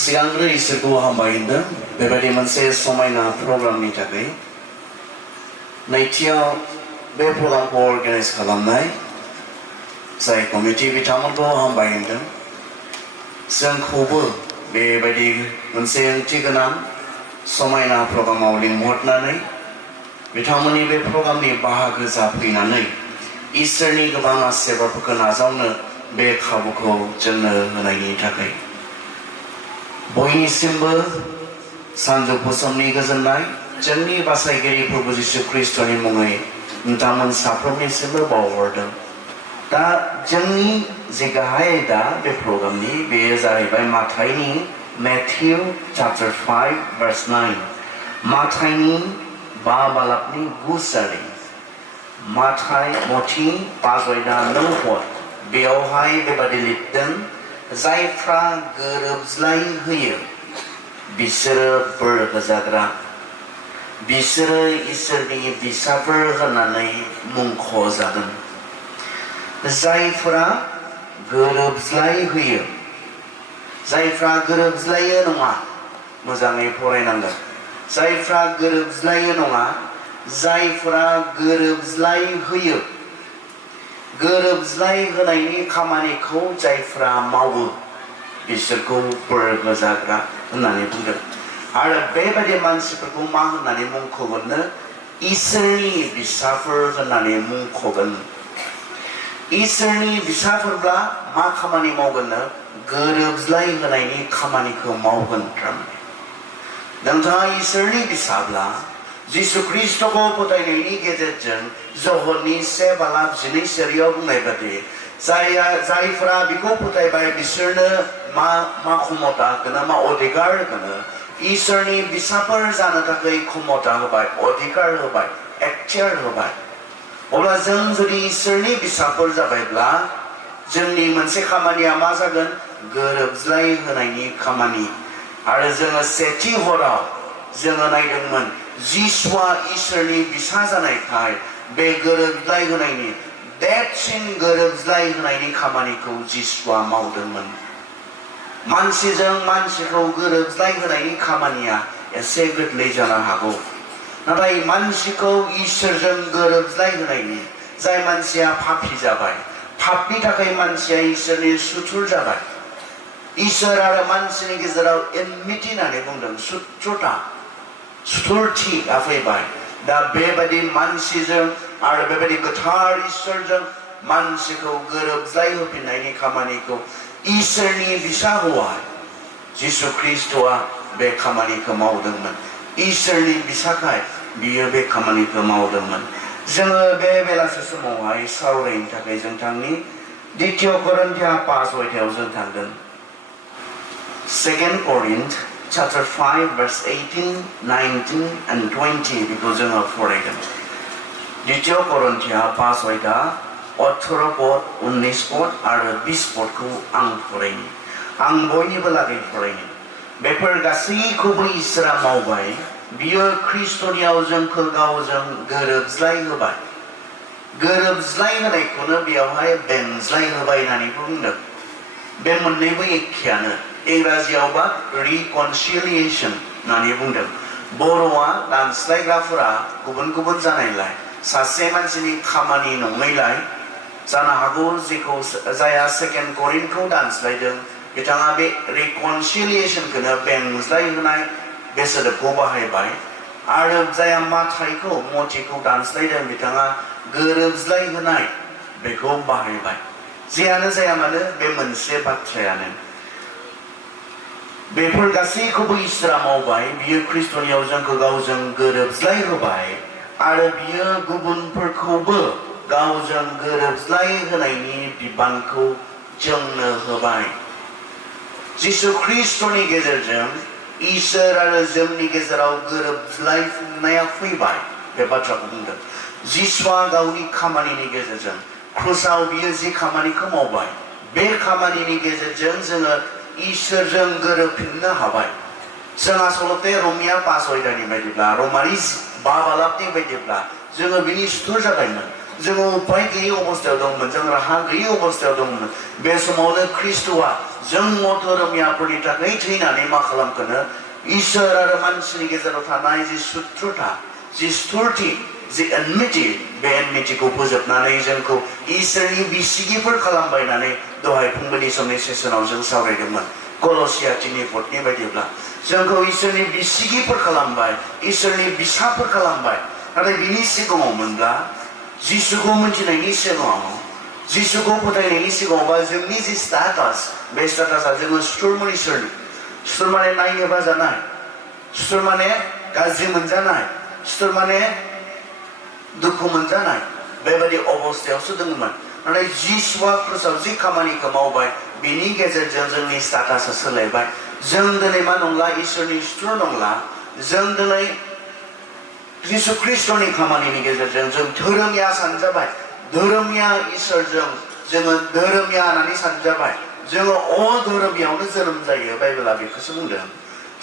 सिगांग्रो इसोरखौ हामबाय होनदों बेबायदि मोनसे समायना प्रग्रामनि थाखाय नैथियाव बे प्रग्रामखौ अर्गानाइज खालामनाय जाय कमिटि बिथांमोनखौ हामबाय होनदों जोंखौबो बेबायदि मोनसे ओंथि गोनां समायना प्रग्रामाव लिंहरनानै बिथांमोननि बे प्रग्रामनि बाहागो जाफैनानै इसोरनि गोबां आशीर्वादफोरखौ नाजावनो बे खाबुखौ जोंनो होनायनि थाखाय बयनिसिमबो सानजौफु समनि गोजोननाय जोंनि बासायगिरि प्रभु जिशु ख्रीष्टनि मुङै नोंथांमोन साफ्रोमनिसिमबो बावहरदों। दा जोंनि जे गाहाय आयदा बे प्रग्रामनि बेयो जाहैबाय माथाइनि Matthew chapter 5 verse 9 माथाइनि 5 बालाबनि 9 माथाइ मथि 5 आयदा 9 बेयावहाय बेबादि लिरदों जायफ्रा गोरोबज्लाय होयो बिसोरो बोर होजाग्रा बिसोरो इसोरनि बिसाफोर होननानै मुंख'जागोन। जायफ्रा गोरोबज्लाय होयो जायफ्रा गोरोबज्लायो नङा मोजाङै फरायनांगोन जायफ्रा गोरोबज्लायो नङा जायफ्रा गोरोबज्लाय होयो गोरोबज्लाय होनायनि खामानिखौ जायफ्रा मावो बिसोरखौ बोर होजाग्रा होननानै बुंदों आरो बेबायदि मानसिफोरखौ मा होननानै मुंख'गोननो इसोरनि बिसाफोर होननानै मुंख'गोन। इसोरनि बिसाफोरब्ला मा खामानि मावगोननो गोरोबज्लाय होनायनि खामानिखौ मावगोन। नोंथाङा इसोरनि बिसाब्ला जिशु ख्रीष्टखौ फोथायनायनि गेजेरजों जहरनि 1 बालाब 12 बुंनाय बादि जायफ्रा बिखौ फोथायबाय बिसोरनो मा क्षमता होगोन मा अधिकार होगोन इसोरनि बिसाफोर जानो थाखाय क्षमता होबाय अधिकार होबाय एक्टियार होबाय। अब्ला जों जुदि इसोरनि बिसाफोर जाबायब्ला जोंनि मोनसे खामानिया मा जागोन गोरोबज्लाय होनायनि खामानि आरो जोङो सेथि हराव जोङो नायदोंमोन जिसुआ इसोरनि बिसा जानायखाय बे गोरोबज्लाय होनायनि देरसिन गोरोबज्लाय होनायनि खामानिखौ जिसुआ मावदोंमोन। मानसिजों मानसिखौ गोरोबज्लाय होनायनि खामानिया एसे गोरलै जानो हागौ नाथाय मानसिखौ इसोरजों गोरोबज्लाय होनायनि जाय मानसिया पापी जाबाय पापनि थाखाय मानसिया इसोरनि सुथुर जाबाय इसोर आरो मानसिनि गेजेराव एनमिटि होननानै बुंदों सुथुरथिया फैबाय। दा बेबायदि मानसिजों आरो बेबायदि गोथार इसोरजों मानसिखौ गोरोबज्लाय होफिननायनि खामानिखौ इसोरनि बिसा हौवा जिशु ख्रीष्टआ बे खामानिखौ मावदोंमोन। इसोरनि बिसाखाय बियो बे खामानिखौ मावदोंमोन। जोङो बे बेलासे समावहाय सावरायनो थाखाय जों थांनि 2 Corinthians 5 अध्यायाव जों थांगोन 2 Corinthians chapter 5 verse 18, 19 and 20 बेखौ जोङो फरायगोन। 2 Corinthians 5 अध्याय 18 पद 19 पद आरो 20 पदखौ आं फरायनि आं बयनिबो लागै फरायनि। बेफोर गासैखौबो इसोरा मावबाय बियो ख्रीष्टनियाव जोंखौ गावजों गोरोबज्लाय होबाय। गोरोबज्लाय होनायखौनो बेयावहाय बेंज्लाय होबाय होननानै बुंदों। बे मोननैबो एखेयानो इंराजियावबा रिकनसिलिएशन होननानै बुंदों। बर'आ दानस्लायग्राफोरा गुबुन गुबुन जानायलाय सासे मानसिनि खामानि नङैलाय जानो हागौ जेखौ जाया 2 करिन्थखौ दानस्लायदों बिथाङा बे रिकनसिलिएशनखौनो बेंज्लाय होनाय बे सोदोबखौ बाहायबाय आरो जाया माथाइखौ मथिखौ दानस्लायदों बिथाङा गोरोबज्लाय होनाय बेखौ बाहायबाय। जेयानो जाया मानो बे मोनसे बाथ्रायानो बेफोर गासैखौबो इसोरा मावबाय बियो ख्रीष्टनियाव जोंखौ गावजों गोरोबज्लाय होबाय आरो बियो गुबुनफोरखौबो गावजों गोरोबज्लाय होनायनि बिबानखौ जोंनो होबाय। जिशु ख्रीष्टनि गेजेरजों इसोर आरो जोंनि गेजेराव गोरोबज्लायनाया फैबाय बे बाथ्राखौ बुंदों। जिसुआ गावनि खामानिनि गेजेरजों क्रुसाव बियो जि खामानिखौ मावबाय बे खामानिनि गेजेरजों जोङो इसोरजों गोरोबफिननो हाबाय। जों आसलते रमिया 5 अध्यायनि बायदिब्ला रमारि 5 बालाबनि बायदिब्ला जोङो बिनि सुथुर जाबायमोन जोङो उपाय गैयै अबस्थायाव दंमोन जों राहा गैयै अबस्थायाव दंमोन बे समावनो ख्रिस्ट'आ जों धोरोमियाफोरनि थाखाय थैनानै मा खालामखोनो इसोर आरो मानसिनि गेजेराव थानाय जि सुथ्रुता जि सुथुरथि जि एनमिटि बे एनमिटिखौ फोजोबनानै जोंखौ इसोरनि बिसिगिफोर खालामबाय होननानै दहाय फुंबिलि समनि सेसनाव जों सावरायदोंमोन कलसिया 3:4 बायदिब्ला जोंखौ इसोरनि बिसिगिफोर खालामबाय इसोरनि बिसाफोर खालामबाय नाथाय बिनि सिगाङावमोनब्ला जिसुखौ मिथिनायनि सिगाङाव जिसुखौ फोथायनायनि सिगाङाव बा जोंनि जि स्टेटास बे स्टेटासा जोङो सुथुरमोन इसोरनि सुथुर माने नायनो बाजानाय सुथुर माने गाज्रि मोनजानाय सुथुर माने दुखु मोनजानाय बेबायदि अबस्थायावसो दंमोन नाथाय जिसुआ क्रुसाव जि खामानिखौ मावबाय बिनि गेजेरजों जोंनि स्टेटासा सोलायबाय जों दिनै मा नंला इसोरनि सुथुर नंला जों दिनै जिसु ख्रिस्ट'नि खामानिनि गेजेरजों जों धोरोमिया सानजाबाय धोरोमिया इसोरजों जोङो धोरोमिया होननानै सानजाबाय जोङो अधोरोमियावनो जोनोम जायो बाइबेला बेखौसो बुंदों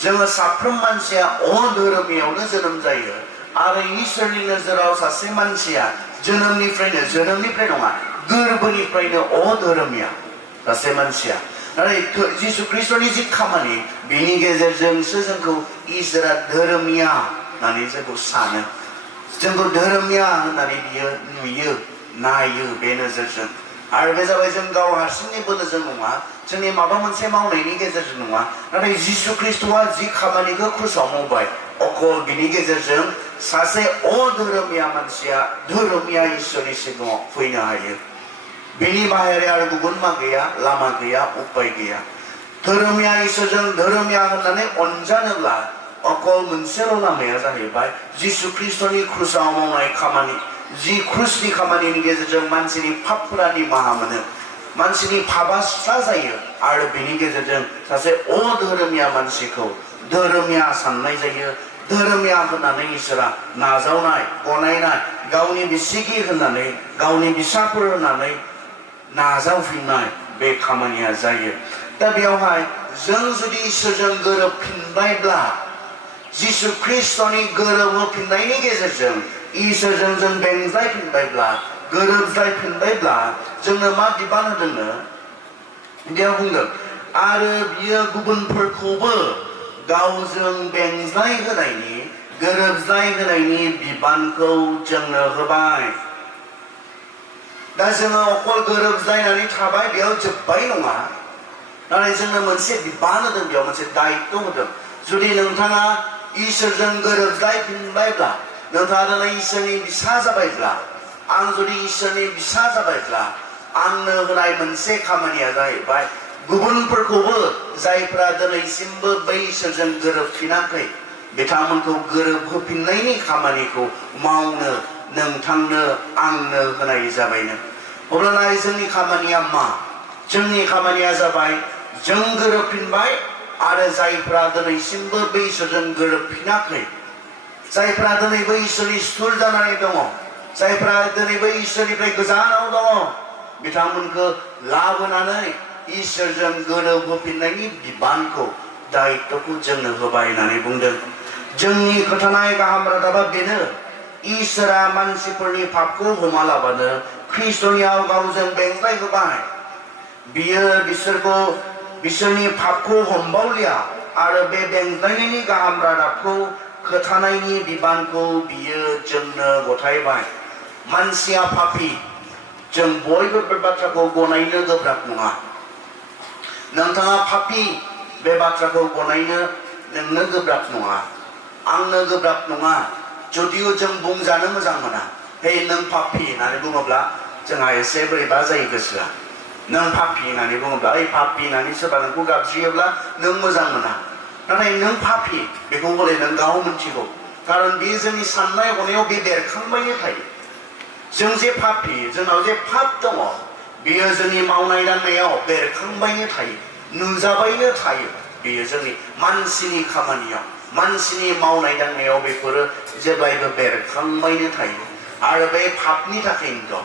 जोङो साफ्रोम मानसिया अधोरोमियावनो जोनोम जायो आरो इसोरनि नोजोराव सासे मानसिया जोनोमनिफ्राय नङा गोरबोनिफ्रायनो अधोरोमिया सासे मानसिया नाथाय जिसु ख्रिस्ट'नि जि खामानि बिनि गेजेरजोंसो जोंखौ इसोरा धोरोमिया होननानै जोंखौ सानो जोंखौ धोरोमिया होननानै बियो नुयो नायो बे नोजोरजों आरो बे जाबाय जों गाव हारसिंनि बोलोजों नङा जोंनि माबा मोनसे मावनायनि गेजेरजों नङा नाथाय जिसु ख्रिस्ट'आ जि खामानिखौ क्रुसाव मावबाय अकल बिनि गेजेरजों सासे अधोरोमिया मानसिया धोरोमिया इसोरनि सिगाङाव फैनो हायो बिनि बाहेरा आरो गुबुन मा गैया लामा गैया उपाय गैया धोरोमिया इसोरजों धोरोमिया होननानै अनजानोब्ला अकल मोनसेल' लामाया जाहैबाय जिसु ख्रिस्ट'नि क्रुसाव मावनाय खामानि जि क्रुसनि खामानिनि गेजेरजों मानसिनि पापफोरा निमाहा मोनो मानसिनि पापा सुस्रा जायो आरो बिनि गेजेरजों सासे अधोरोमिया मानसिखौ धोरोमिया साननाय जायो धोरोमिया होननानै इसोरा नाजावनाय गनायनाय गावनि बिसिगि होननानै गावनि बिसाफोर होननानै नाजावफिननाय बे खामानिया जायो दा बेयावहाय जों जुदि इसोरजों गोरोबफिनबायब्ला जिसु ख्रिस्ट'नि गोरोबहोफिननायनि गेजेरजों इसोरजों जों बेंजायफिनबायब्ला गोरोबज्लायफिनबायब्ला जोंनो मा बिबान होदोंनो बेयाव बुंदों आरो बियो गुबुनफोरखौबो गावजों बेंज्लाय होनायनि गोरोबज्लाय होनायनि बिबानखौ जोंनो होबाय दा जोङो अकल गोरोबज्लायनानै थाबाय बेयाव जोब्बाय नङा नाथाय जोंनो मोनसे बिबान होदों बेयाव मोनसे दायित्व होदों जुदि नोंथाङा इसोरजों गोरोबज्लायफिनबायब्ला नोंथाङा दिनै इसोरनि बिसा जाबायब्ला आं जुदि इसोरनि बिसा जाबायब्ला आंनो होनाय मोनसे खामानिया जाहैबाय गुबुनफोरखौबो जायफ्रा दिनैसिमबो बै इसोरजों गोरोबफिनाखै बिथांमोनखौ गोरोबहोफिननायनि खामानिखौ मावनो नोंथांनो आंनो होनाय जाबायनो अब्लाना जोंनि खामानिया मा जोंनि खामानिया जाबाय जों गोरोबफिनबाय आरो जायफ्रा दिनैसिमबो बै इसोरजों गोरोबफिनाखै जायफ्रा दिनै बै इसोरनि सुथुर जानानै दङ जायफ्रा दिनै बै इसोरनिफ्राय गोजानाव दङ बिथांमोनखौ लाबोनानै इसोरजों गोरोबहोफिननायनि बिबानखौ दायित्वखौ जोंनो होबाय होननानै बुंदों जोंनि खोथानाय गाहाम रादाबा बेनो इसोरा मानसिफोरनि पापखौ हमालाबानो ख्रिस्ट'नियाव गावजों बेंज्लाय होबाय बियो बिसोरखौ बिसोरनि पापखौ हमबावलिया आरो बे बेंज्लायनायनि गाहाम रादाबखौ खोथानायनि बिबानखौ बियो जोंनो गथायबाय मानसिया पापी जों बयबो बे बाथ्राखौ गनायनो गोब्राब नङा नोंथाङा पापी बे बाथ्राखौ गनायनो नोंनो गोब्राब नङा आंनो गोब्राब नङा जुदियो जों बुंजानो मोजां मोना हे नों पापी होननानै बुङोब्ला जोंहा एसे बोरैबा जायो गोसोआ नों पापी होननानै बुङोब्ला ओइ पापी होननानै सोरबा नोंखौ गाबज्रियोब्ला नों मोजां मोना नाथाय नों पापी बेखौ हले नों गाव मिथिगौ खारन बेयो जोंनि साननाय हनायाव बे बेरखांबायनो थायो जों जे पापी जोंनाव जे पाप दङ बेयो जोंनि मावनाय दांनायाव बेरखांबायनो थायो नुजाबायनो थायो बेयो जोंनि मानसिनि खामानियाव मानसिनि मावनाय दांनायाव बेफोरो जेब्लायबो बेरखांबायनो थायो आरो बे पापनि थाखायनो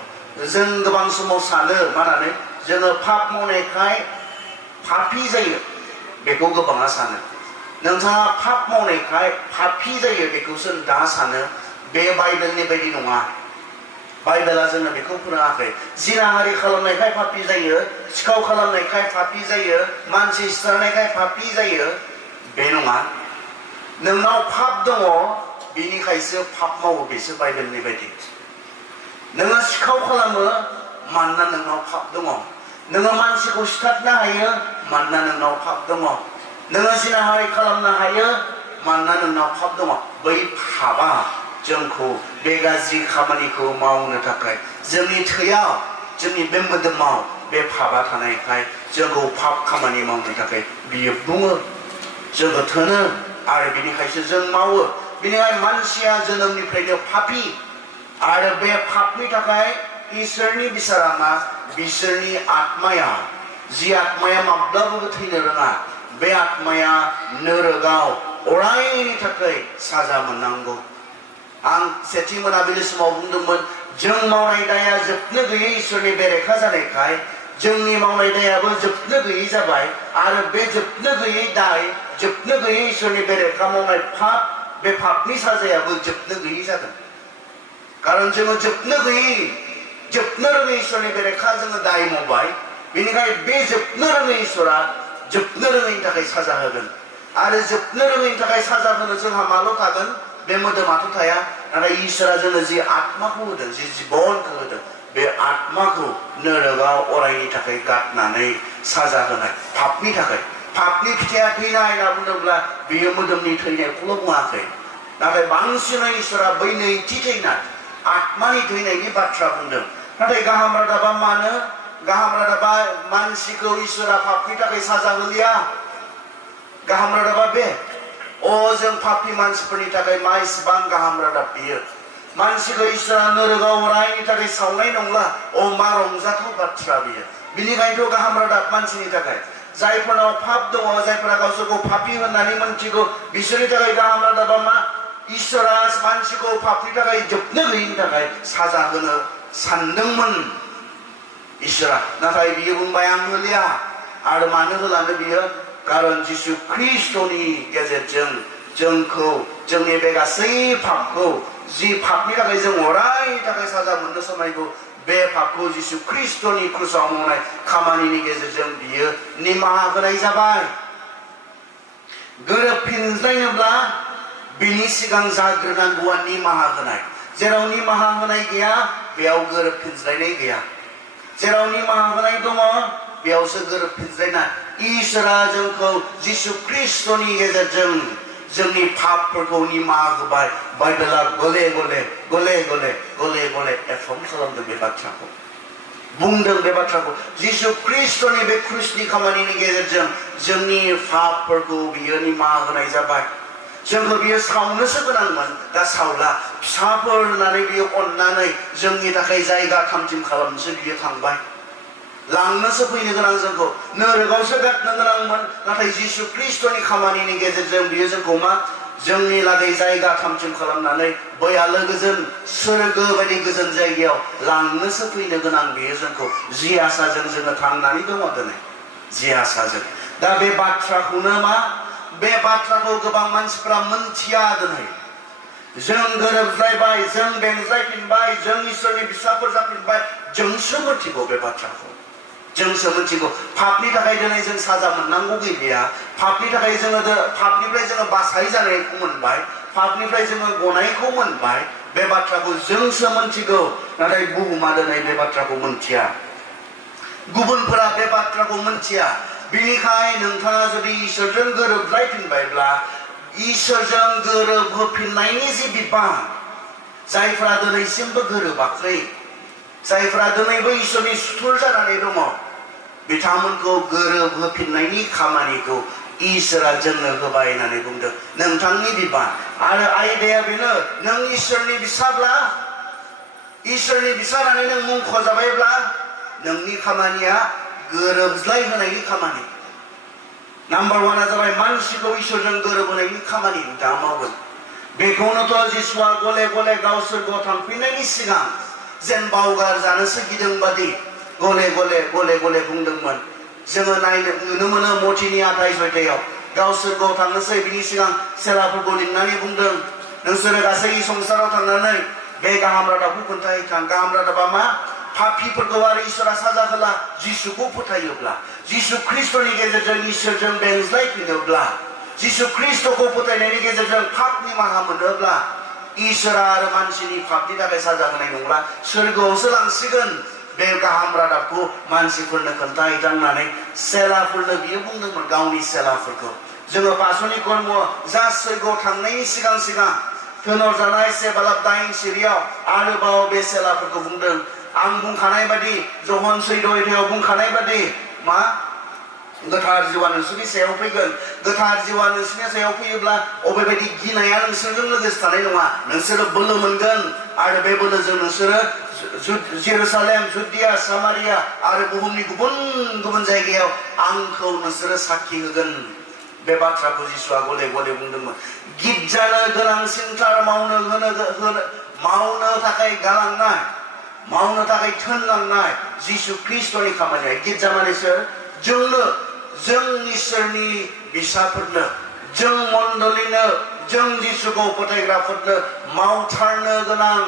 जों गोबां समाव सानो मा होननानै जोङो पाप मावनायखाय पापी जायो बेखौ गोबाङा सानो नोंथाङा पाप मावनायखाय पापी जायो बेखौसो दा सानो बे बाइबेलनि बायदि नङा बाइबेला जोंनो बेखौ फोरोङाखै जिनाहारि खालामनायखाय पापी जायो सिखाव खालामनायखाय पापी जायो मानसि सिथारनायखाय पापी जायो बे नङा नोंनाव पाप दङ बिनिखायसो पाप मावो बेसो बाइबेलनि बायदि नोङो सिखाव खालामो मानोना नोंनाव पाप दङ नोङो मानसिखौ सिथारनो हायो मानोना नोंनाव पाप दङ नोङो जिनाहारि खालामनो हायो मानोना नोंनाव पाप दङ बै पापआ जोंखौ बे गाज्रि खामानिखौ मावनो थाखाय जोंनि थैयाव जोंनि बे मोदोमाव बे पापआ थानायखाय जोंखौ पाप खामानि मावनो थाखाय बियो बुङो जोंखौ थोनो आरो बिनिखायसो जों मावो बिनिखाय मानसिया जोनोमनिफ्रायनो पापी आरो बे पापनि थाखाय इसोरनि बिसारा मा बिसोरनि आत्माया जि आत्माया माब्लाबाबो थैनो रोङा बे आत्माया नोरगाव अरायनि थाखाय साजा मोननांगौ आं सेथि मोनाबिलि समाव बुंदोंमोन जों मावनाय दाया जोबनो गैयै इसोरनि बेरेखा जानायखाय जोंनि मावनाय दायाबो जोबनो गैयै जाबाय आरो बे जोबनो गैयै दाय जोबनो गैयै इसोरनि बेरेखा मावनाय पाप बे पापनि साजायाबो जोबनो गैयै जागोन कारण जोङो जोबनो गैयै जोबनो रोङै इसोरनि बेरेखा जोङो दाय मावबाय बेनिखाय बे जोबनो रोङै इसोरा जोबनो रोङैनि थाखाय साजा होगोन आरो जोबनो रोङैनि थाखाय साजा होनो जोंहा माल' थागोन बे मोदोमाथ' थाया नाथाय इसोरा जोंनो जि आत्माखौ होदों जि जिबनखौ होदों बे आत्माखौ नोरगाव अरायनि थाखाय गारनानै साजा होनाय पापनि थाखाय पापनि फिथाइया थैनाय होनना बुङोब्ला बेयो मोदोमनि थैनायखौल' बुङाखै नाथाय बांसिनै इसोरा बै नैथि थैनाय आत्मानि थैनायनि बाथ्रा बुंदों नाथाय गाहाम रादाबा मानो गाहाम रादाबा मानसिखौ इसोरा पापनि थाखाय साजा होलिया गाहाम रादाबा बे जों पापी मानसिफोरनि थाखाय मा इसेबां गाहाम रादाब बियो मानसिखौ इसोरा नोरगाव अरायनि थाखाय सावनाय नंला मा रंजाथाव बाथ्रा बियो बिनिखायनोथ' गाहाम रादाब मानसिनि थाखाय जायफोरनाव पाप दङ जायफोरा गावसोरखौ पापी होननानै मोनथिगौ बिसोरनि थाखाय गाहाम रादाबा मा इसोरा मानसिखौ पापनि थाखाय जोबनो गैयिनि थाखाय साजा होनो सानदोंमोन इसोरा नाथाय बियो बुंबाय आं होलिया आरो मानो होलानो बियो कारण जिसु ख्रीष्टनि गेजेरजों जोंखौ जोंनि बे गासै पापखौ जि पापनि थाखाय जों अरायनि थाखाय साजा मोननो समायगौ बे पापखौ जिसु ख्रीष्टनि क्रुसाव मावनाय खामानिनि गेजेरजों बियो निमाहा होनाय जाबाय गोरोबफिनज्लायनोब्ला बिनि सिगां जाग्रोनांगौआ निमाहा होनाय जेराव निमाहा होनाय गैया बेयाव गोरोबफिनज्लायनाय गैया जेराव निमाहा होनाय दङ बेयावसो गोरोबफिनज्लायनाय इसोरा जोंखौ जिसु ख्रीष्टनि गेजेरजों जोंनि पापफोरखौ निमाहा होबाय बाइबेला गले गले गले गले गले गले एफर्म खालामदों बे बाथ्राखौ बुंदों बे बाथ्राखौ जिसु ख्रीष्टनि बे क्रुसनि खामानिनि गेजेरजों जोंनि पापफोरखौ बियो निमाहा होनाय जाबाय जोंखौ बियो सावनोसो गोनांमोन दा सावला फिसाफोर होननानै बियो अननानै जोंनि थाखाय जायगा थामथिम खालामनोसो बियो थांबाय लांनोसो फैनो गोनां जोंखौ नोरगावसो गारनो गोनांमोन नाथाय जिसु ख्रीष्टनि खामानिनि गेजेरजों बियो जोंखौ मा जोंनि लागै जायगा थामथिम खालामनानै बै आलो गोजोन सोरगो बायदि गोजोन जायगायाव लांनोसो फैनो गोनां बियो जोंखौ जि आसाजों जोङो थांनानै दङ दिनै जि आसाजों दा बे बाथ्राखौनो मा बे बाथ्राखौ गोबां मानसिफ्रा मोनथिया दिनै जों गोरोबज्लायबाय जों बेंज्लायफिनबाय जों इसोरनि फिसाफोर जाफिनबाय जोंसो मोनथिगौ बे बाथ्राखौ जोंसो मोनथिगौ पापनि थाखाय दिनै जों साजा मोननांगौ गैलिया पापनि थाखाय जोङो पापनिफ्राय जोङो बासाय जानायखौ मोनबाय पापनिफ्राय जोङो गनायखौ मोनबाय बे बाथ्राखौ जोंसो मोनथिगौ नाथाय बुहुमा दिनै बे बाथ्राखौ मोनथिया गुबुनफोरा बे बाथ्राखौ मोनथिया बिनिखाय नोंथाङा जुदि इसोरजों गोरोबलायफिनबायब्ला इसोरजों गोरोबहोफिननायनि जि बिबान जायफ्रा दिनैसिमबो गोरोबाखै जायफ्रा दिनैबो इसोरनि सुथुर जानानै दङ बिथांमोनखौ गोरोबहोफिननायनि खामानिखौ इसोरा जोंनो होबाय होननानै बुंदों नोंथांनि बिबान आरो आयदाया बेनो नों इसोरनि बिसाब्ला इसोरनि बिसा होननानै नों मुंख'जाबायब्ला नोंनि खामानिया गोरोबज्लाय होनायनि खामानि नाम्बार वानआ जाबाय मानसिखौ इसोरजों गोरोबहोनायनि खामानि नोंथाङा मावगोन बेखौनोथ' जिसुआ गले गले गावसोरखौ थांफिननायनि सिगां जेन बावगार जानोसो गिदों बादि गले गले गले गले बुंदोंमोन जोङो नुनो मोनो मथिनि 28 गावसोरखौ थांनोसै बिनि सिगां सेलाफोरखौ लिंनानै बुंदों नोंसोरो गासै संसाराव थांनानै बे गाहाम रादाबखौ खोन्थाहैथां गाहाम रादाबा मा पापीफोरखौ आरो इसोरा साजा होला जिसुखौ फोथायोब्ला जिसु ख्रीष्टनि गेजेरजों इसोरजों बेंज्लायफिनोब्ला जिसु ख्रीष्टखौ फोथायनायनि गेजेरजों पाप निमाहा मोनोब्ला इसोरा आरो मानसिनि पापनि थाखाय साजा होनाय नंला सोरगोआवसो लांसिगोन बे गाहाम रादाबखौ मानसिफोरनो खोन्थाहैथां होननानै सेलाफोरनो बियो बुंदोंमोन गावनि सेलाफोरखौ जोङो पासनि कर्म जा सोरगोआव थांनायनि सिगां सिगां थिनहरजानाय सेबालाब 8 सिरियाव आरोबाव बे सेलाफोरखौ बुंदों आं बुंखानाय बादि जहन 14 बुंखानाय बादि मा गोथार जिउआ नोंसोरनि सायाव फैगोन गोथार जिउआ नोंसोरनि सायाव फैयोब्ला अबेबायदि गिनाया नोंसोरजों लोगोसे थानाय नङा नोंसोरो बोलो मोनगोन आरो बे बोलोजों नोंसोरो जेरुसालेम जुदिया सामारिया आरो बुहुमनि गुबुन गुबुन जायगायाव आंखौ नोंसोरो साखि होगोन बे बाथ्राखौ जिसुआ गले गले बुंदोंमोन गिर्जानो गोनांसिनथार मावनो थाखाय गालांनाय मावनो थाखाय थोनलांनाय जिसु ख्रीष्टनि खामानिया गिर्जा माने सोर जोंनो जों इसोरनि बिसाफोरनो जों मण्डलिनो जों जिसुखौ फोथायग्राफोरनो मावथारनो गोनां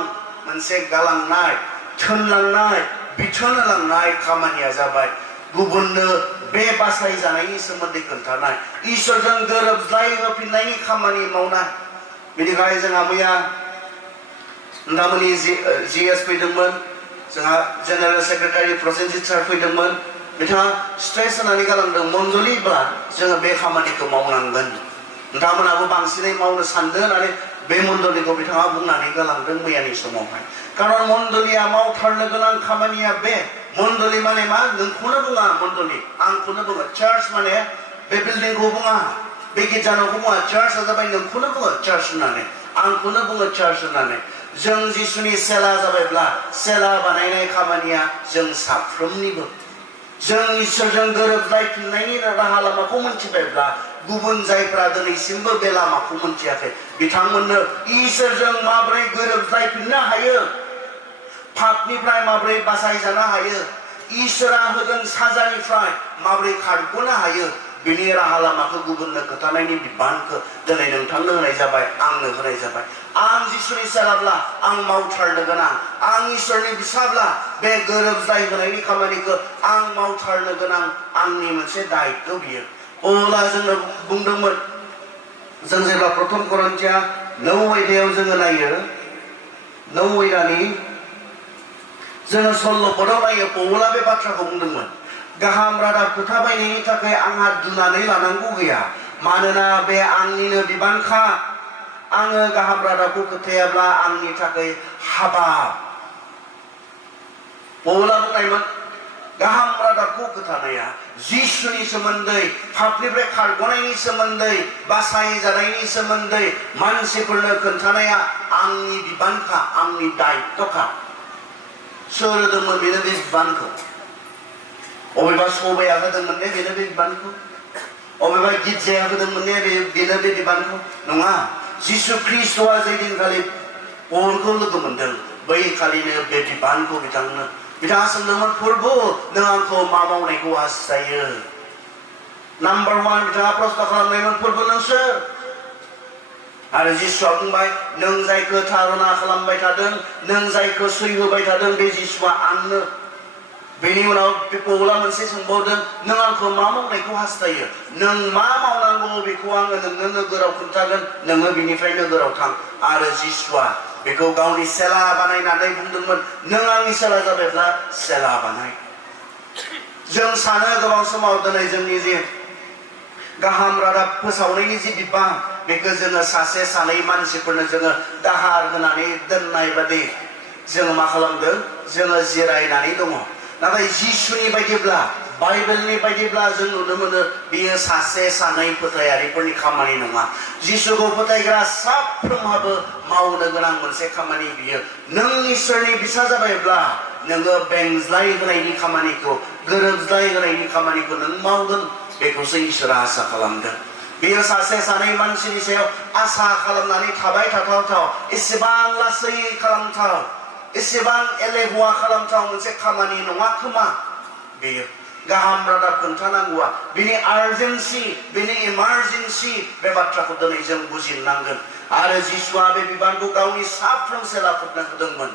मोनसे गालांनाय थोनलांनाय बिथोन होलांनाय खामानिया जाबाय गुबुननो बे बासाय जानायनि सोमोन्दै खोन्थानाय इसोरजों गोरोबज्लाय होफिननायनि खामानि मावनाय बेनिखाय जोंहा मैया नोंथांमोननि जिएस फैदोंमोन जोंहा जेनेरेल सेक्रेटारि प्रसेनजित सार फैदोंमोन बिथाङा स्ट्रेस होनानै गालांदों मण्डलिब्ला जोङो बे खामानिखौ मावनांगोन नोंथांमोनाबो बांसिनै मावनो सानदों होननानै बे मण्डलिखौ बिथाङा बुंनानै गालांदों मैयानि समावहाय खारन मण्डलिया मावथारनो गोनां खामानिया बे मण्डलि माने मा नोंखौनो बुङा मण्डलि आंखौनो बुङो चार्च माने बे बिल्डिंखौ बुङा बे गिर्जानोखौ बुङा चार्चआ जाबाय नोंखौनो बुङो चार्च होननानै आंखौनो बुङो चार्च होननानै जों जिसुनि सेला जाबायब्ला सेला बानायनाय खामानिया जों साफ्रोमनिबो जों इसोरजों गोरोबलायफिननायनि राहा लामाखौ मोनथिबायब्ला गुबुन जायफ्रा दिनैसिमबो बे लामाखौ मोनथियाखै बिथांमोननो इसोरजों माबोरै गोरोबलायफिननो हायो पापनिफ्राय माबोरै बासायजानो हायो इसोरा होगोन साजानिफ्राय माबोरै खारग'नो हायो बिनि राहा लामाखौ गुबुननो खोन्थानायनि बिबानखौ दिनै नोंथांनो होनाय जाबाय आंनो होनाय जाबाय आं जिसुनि सेलाब्ला आं मावथारनो गोनां आं इसोरनि बिसाब्ला बे गोरोबज्लाय होनायनि खामानिखौ आं मावथारनो गोनां आंनि मोनसे दायित्व बियो अब्ला जोङो बुंदोंमोन जों जेब्ला प्रथम करन्थिया 9 आयदायाव जोङो नायो 9 आयदानि जोङो 16 पदआव नायो पौला बे बाथ्राखौ बुंदोंमोन गाहाम रादाब खोथाबायनायनि थाखाय आंहा दुनानै लानांगौ गैया मानोना बे आंनिनो बिबानखा आङो गाहाम रादाबखौ खोथायाब्ला आंनि थाखाय हाबा पौला बुंनायमोन गाहाम रादाबखौ खोथानाया जिसुनि सोमोन्दै पापनिफ्राय खारग'नायनि सोमोन्दै बासायजानायनि सोमोन्दै मानसिफोरनो खोन्थानाया आंनि बिबानखा आंनि दायित्वखा सोर होदोंमोन बेनो बे बिबानखौ अबेबा सबाया होदोंमोन ने बेनो बे बिबानखौ अबेबा गिर्जाया होदोंमोन ने बेनो बे बिबानखौ नङा जिसु ख्रीष्टआ जे दिनखालि पलखौ लोगो मोनदों बै खालिनो बे बिबानखौ बिथाङा सोंदोंमोन प्रभु नों आंखौ मा मावनायखौ हास्थायो नाम्बार 1 बिथाङा प्रश्न खालामनायमोन प्रभु नों सोर आरो जिसुआ बुंबाय नों जायखौ धारणा खालामबाय थादों नों जायखौ सै होबाय थादों बे जिसुआ आंनो बेनि उनाव पौला मोनसे सोंबावदों नों आंखौ मा मावनायखौ हास्थायो नों मा मावनांगौ बेखौ आङो नोंनो नोगोराव खोन्थागोन नोङो बिनिफ्राय नोगोराव थां आरो जिसुआ बेखौ गावनि सेला बानायनानै बुंदोंमोन नों आंनि सेला जाबायब्ला सेला बानाय जों सानो गोबां समाव दिनै जोंनि जे गाहाम रादाब फोसावनायनि जे बिबान बेखौ जोङो सासे सानै मानसिफोरनो जोङो दाहार होनानै दोननाय बादि जोङो मा खालामदों जोङो जिरायनानै दङ नाथाय जिसुनि बायदिब्ला बाइबेलनि बायदिब्ला जों नुनो मोनो बेयो सासे सानै फोथायारिफोरनि खामानि नङा जिसुखौ फोथायग्रा साफ्रोमहाबो मावनो गोनां मोनसे खामानि बियो नों इसोरनि बिसा जाबायब्ला नोङो बेंज्लाय होनायनि खामानिखौ गोरोबज्लाय होनायनि खामानिखौ नों मावगोन बेखौसो इसोरा आसा खालामदों बेयो सासे सानै मानसिनि सायाव आसा खालामनानै थाबाय थाथावथाव एसेबां लासै खालामथाव एसेबां एलेहुवा खालामथाव मोनसे खामानि नङा खोमा बेयो गाहाम रादाब खोन्थानांगौआ बिनि आर्जेन्सि बिनि इमारजेन्सि बे बाथ्राखौ दिनै जों बुजिनांगोन आरो जिसुआ बे बिबानखौ गावनि साफ्रोम सेलाफोरनो होदोंमोन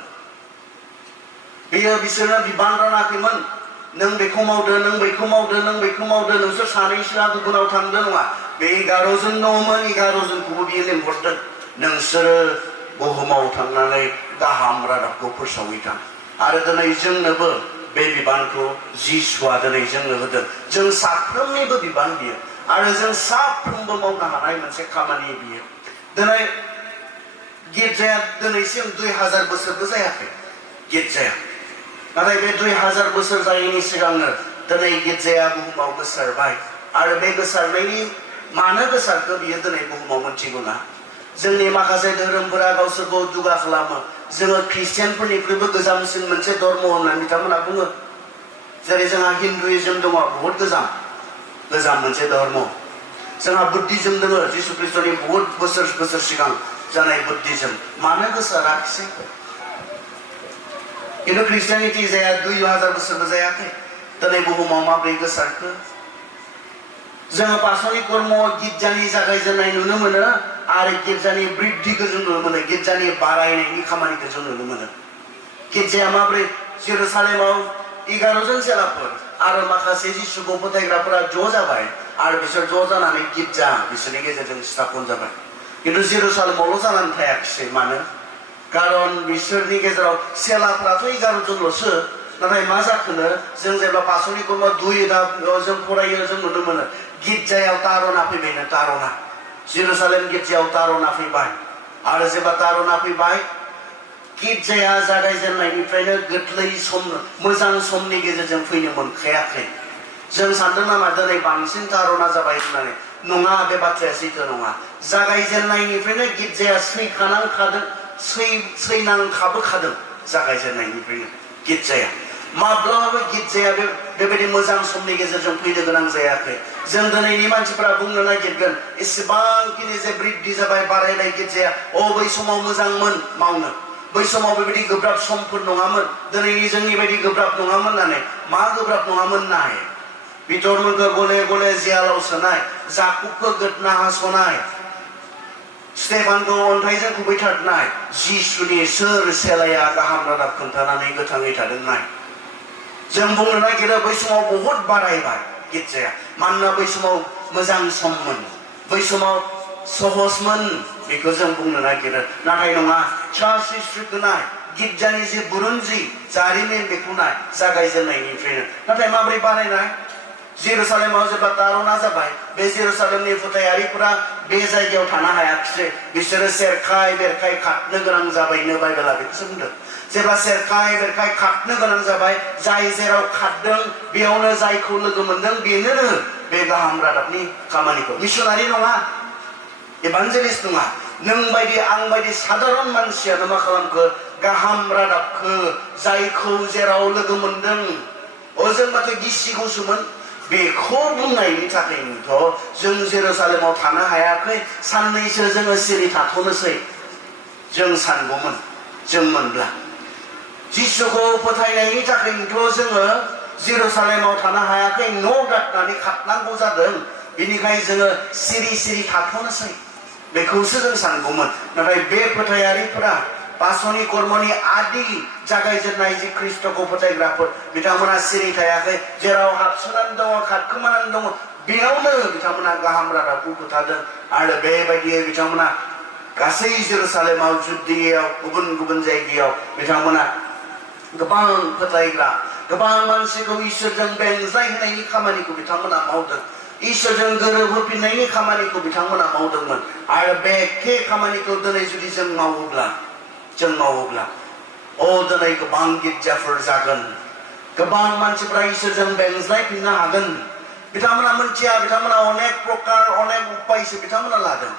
बेयो बिसोरनो बिबान रानाखैमोन नों बेखौ मावदो नों बेखौ मावदो नों बेखौ मावदो नोंसोर सानैसोआ गुबुनाव थांदो नङा बे 11 जन दङमोन 11 जनखौबो बियो लेंहरदों नोंसोरो बुहुमाव थांनानै गाहाम रादाबखौ फोसावहैथां आरो दिनै जोंनोबो बे बिबानखौ जिसुआ दिनै जोंनो होदों जों साफ्रोमनिबो बिबान बियो आरो जों साफ्रोमबो मावनो हानाय मोनसे खामानि बियो दिनै गिर्जाया दिनैसिम 2000 बोसोरबो जायाखै गिर्जाया नाथाय बे 2000 बोसोर जायैनि सिगांनो दिनै गिर्जाया बुहुमाव गोसारबाय आरो बे गोसारनायनि मानो गोसारखो बियो दिनै बुहुमाव मोनथिगौ ना जोंनि माखासे धोरोमफोरा गावसोरखौ दुगा खालामो जोङो ख्रिस्टियानफोरनिख्रुइबो गोजामसिन मोनसे धर्म होननानै बिथांमोना बुङो जेरै जोंहा हिन्दुइजम दङ बहुत गोजाम मोनसे धर्म जोंहा बुद्धिज्म दङ जिसु ख्रिस्टनि बहुत बोसोर सिगां जानाय बुद्धिज्म मानो गोसाराखिसै किन्तु ख्रिस्टियानिटी जाया 2000 बोसोरबो जायाखै दिनै बुहुमाव माब्रै गोसारखो जोङो पासनि कर्म गिर्जानि जागायजेननाय नुनो मोनो आरो गिर्जानि बृद्धिखौ जों नुनो मोनो गिर्जानि बारायनायनि खामानिखौ जों नुनो मोनो गिर्जाया माब्रै जेरुसालेमाव 11 जन सेलाफोर आरो माखासे जिसुखौ फोथायग्राफोरा ज' जाबाय आरो बिसोर ज' जानानै गिर्जा बिसोरनि गेजेरजों स्थापन जाबाय किन्तु जेरुसालेमावल' जानानै थायाखिसै मानो कारण बिसोरनि गेजेराव सेलाफ्राथ' 11 जनल'सो नाथाय मा जाखोनो जों जेब्ला पासनि कर्म 2 जों फरायो जों नुनो मोनो गिर्जायाव तारना फैबायनो तारना जेरुसालेम गिर्जायाव तारना फैबाय आरो जेब्ला तारना फैबाय गिर्जाया जागायजेननायनिफ्रायनो गोरलै सम मोजां समनि गेजेरजों फैनो मोनखायाखै जों सानदों नामा दिनै बांसिन तारना जाबाय होननानै नङा बे बाथ्राया सैथो नङा जागायजेननायनिफ्रायनो गिर्जाया सैनांखाबोखादों जागायजेननायनिफ्रायनो गिर्जाया माब्लाबाबो गिर्जाया बेबायदि मोजां समनि गेजेरजों फैनो गोनां जायाखै जों दिनैनि मानसिफोरा बुंनो नागिरगोन एसेबांखिनि जे बृद्धि जाबाय बारायनाय गिर्जाया बै समाव मोजांमोन मावनो बै समाव बेबायदि गोब्राब समफोर नङामोन दिनैनि जोंनि बायदि गोब्राब नङामोन होननानै मा गोब्राब नङामोन नाय बिथरमोनखौ गले गले जेलाव सोनाय जाकुबखौ गोदना हास'नाय स्टेफानखौ अन्थाइजों खुबैथारनाय जिसुनि सोर सेलाया गाहाम रादाब खोन्थानानै गोथाङै थादोंनाय जों बुंनो नागिरो बै समाव बहुत बारायबाय गिर्जाया मानोना बै समाव मोजां सममोन बै समाव सहजमोन बेखौ जों बुंनो नागिरो नाथाय नङा चार्च हिस्ट्रिखौ नाय गिर्जानि जे बुरुनजि जारिमिन बेखौ नाय जागायजेननायनिफ्रायनो नाथाय माबोरै बारायनाय जेरुसालेमाव जेब्ला तारना जाबाय बे जेरुसालेमनि फोथायारिफोरा बे जायगायाव थानो हायाखिसै बिसोरो सेरखाय बेरखाय खारनो गोनां जाबायनो बाइबेला बेखौसो बुंदों जेब्ला सेरखाय बेरखाय खारनो गोनां जाबाय जाय जेराव खारदों बेयावनो जायखौ लोगो मोनदों बेनो बे गाहाम रादाबनि खामानिखौ मिशनारि नङा इभान्जेलिस्ट नङा नों बायदि आं बायदि साधारन मानसियानो मा खालामखो गाहाम रादाबखौ जायखौ जेराव लोगो मोनदों जोंबाथ' गिसिगौसोमोन बेखौ बुंनायनि थाखायनोथ' जों जेरुसालेमाव थानो हायाखै साननैसो जोङो सिरि थाथ'नोसै जों सानगौमोन जों मोनब्ला जिसुखौ फोथायनायनि थाखायनोथ' जोङो जेरुसालेमाव थानो हायाखै न' गारनानै खारनांगौ जादों बेनिखायनो जोङो सिरि थाथ'नोसै बेखौसो जों सानगौमोन नाथाय बे फोथायारिफोरा पासनि कर्मनि आदि जागायजेननाय जे ख्रिस्टखौ फोथायग्राफोर बिथांमोना सिरि थायाखै जेराव हाबसोनानै दङ खारखोमानानै दङ बेयावनो बिथांमोना गाहाम रादाबखौ फोथादों आरो बेबायदियै बिथांमोना गासै जेरुसालेमाव जुदियाव गुबुन जायगायाव बिथांमोना गोबां फोथायग्रा गोबां मानसिखौ इसोरजों बेंजाय होनायनि खामानिखौ बिथांमोना मावदों इसोरजों गोरोबहोफिननायनि खामानिखौ बिथांमोना मावदोंमोन आरो बे एखे खामानिखौ दिनै जुदि जों मावोब्ला दिनै गोबां गिर्जाफोर जागोन गोबां मानसिफ्रा इसोरजों बेंज्लायफिननो हागोन बिथांमोना मोनथिया बिथांमोना अनेक प्रकार अनेक उपायसो बिथांमोना लादों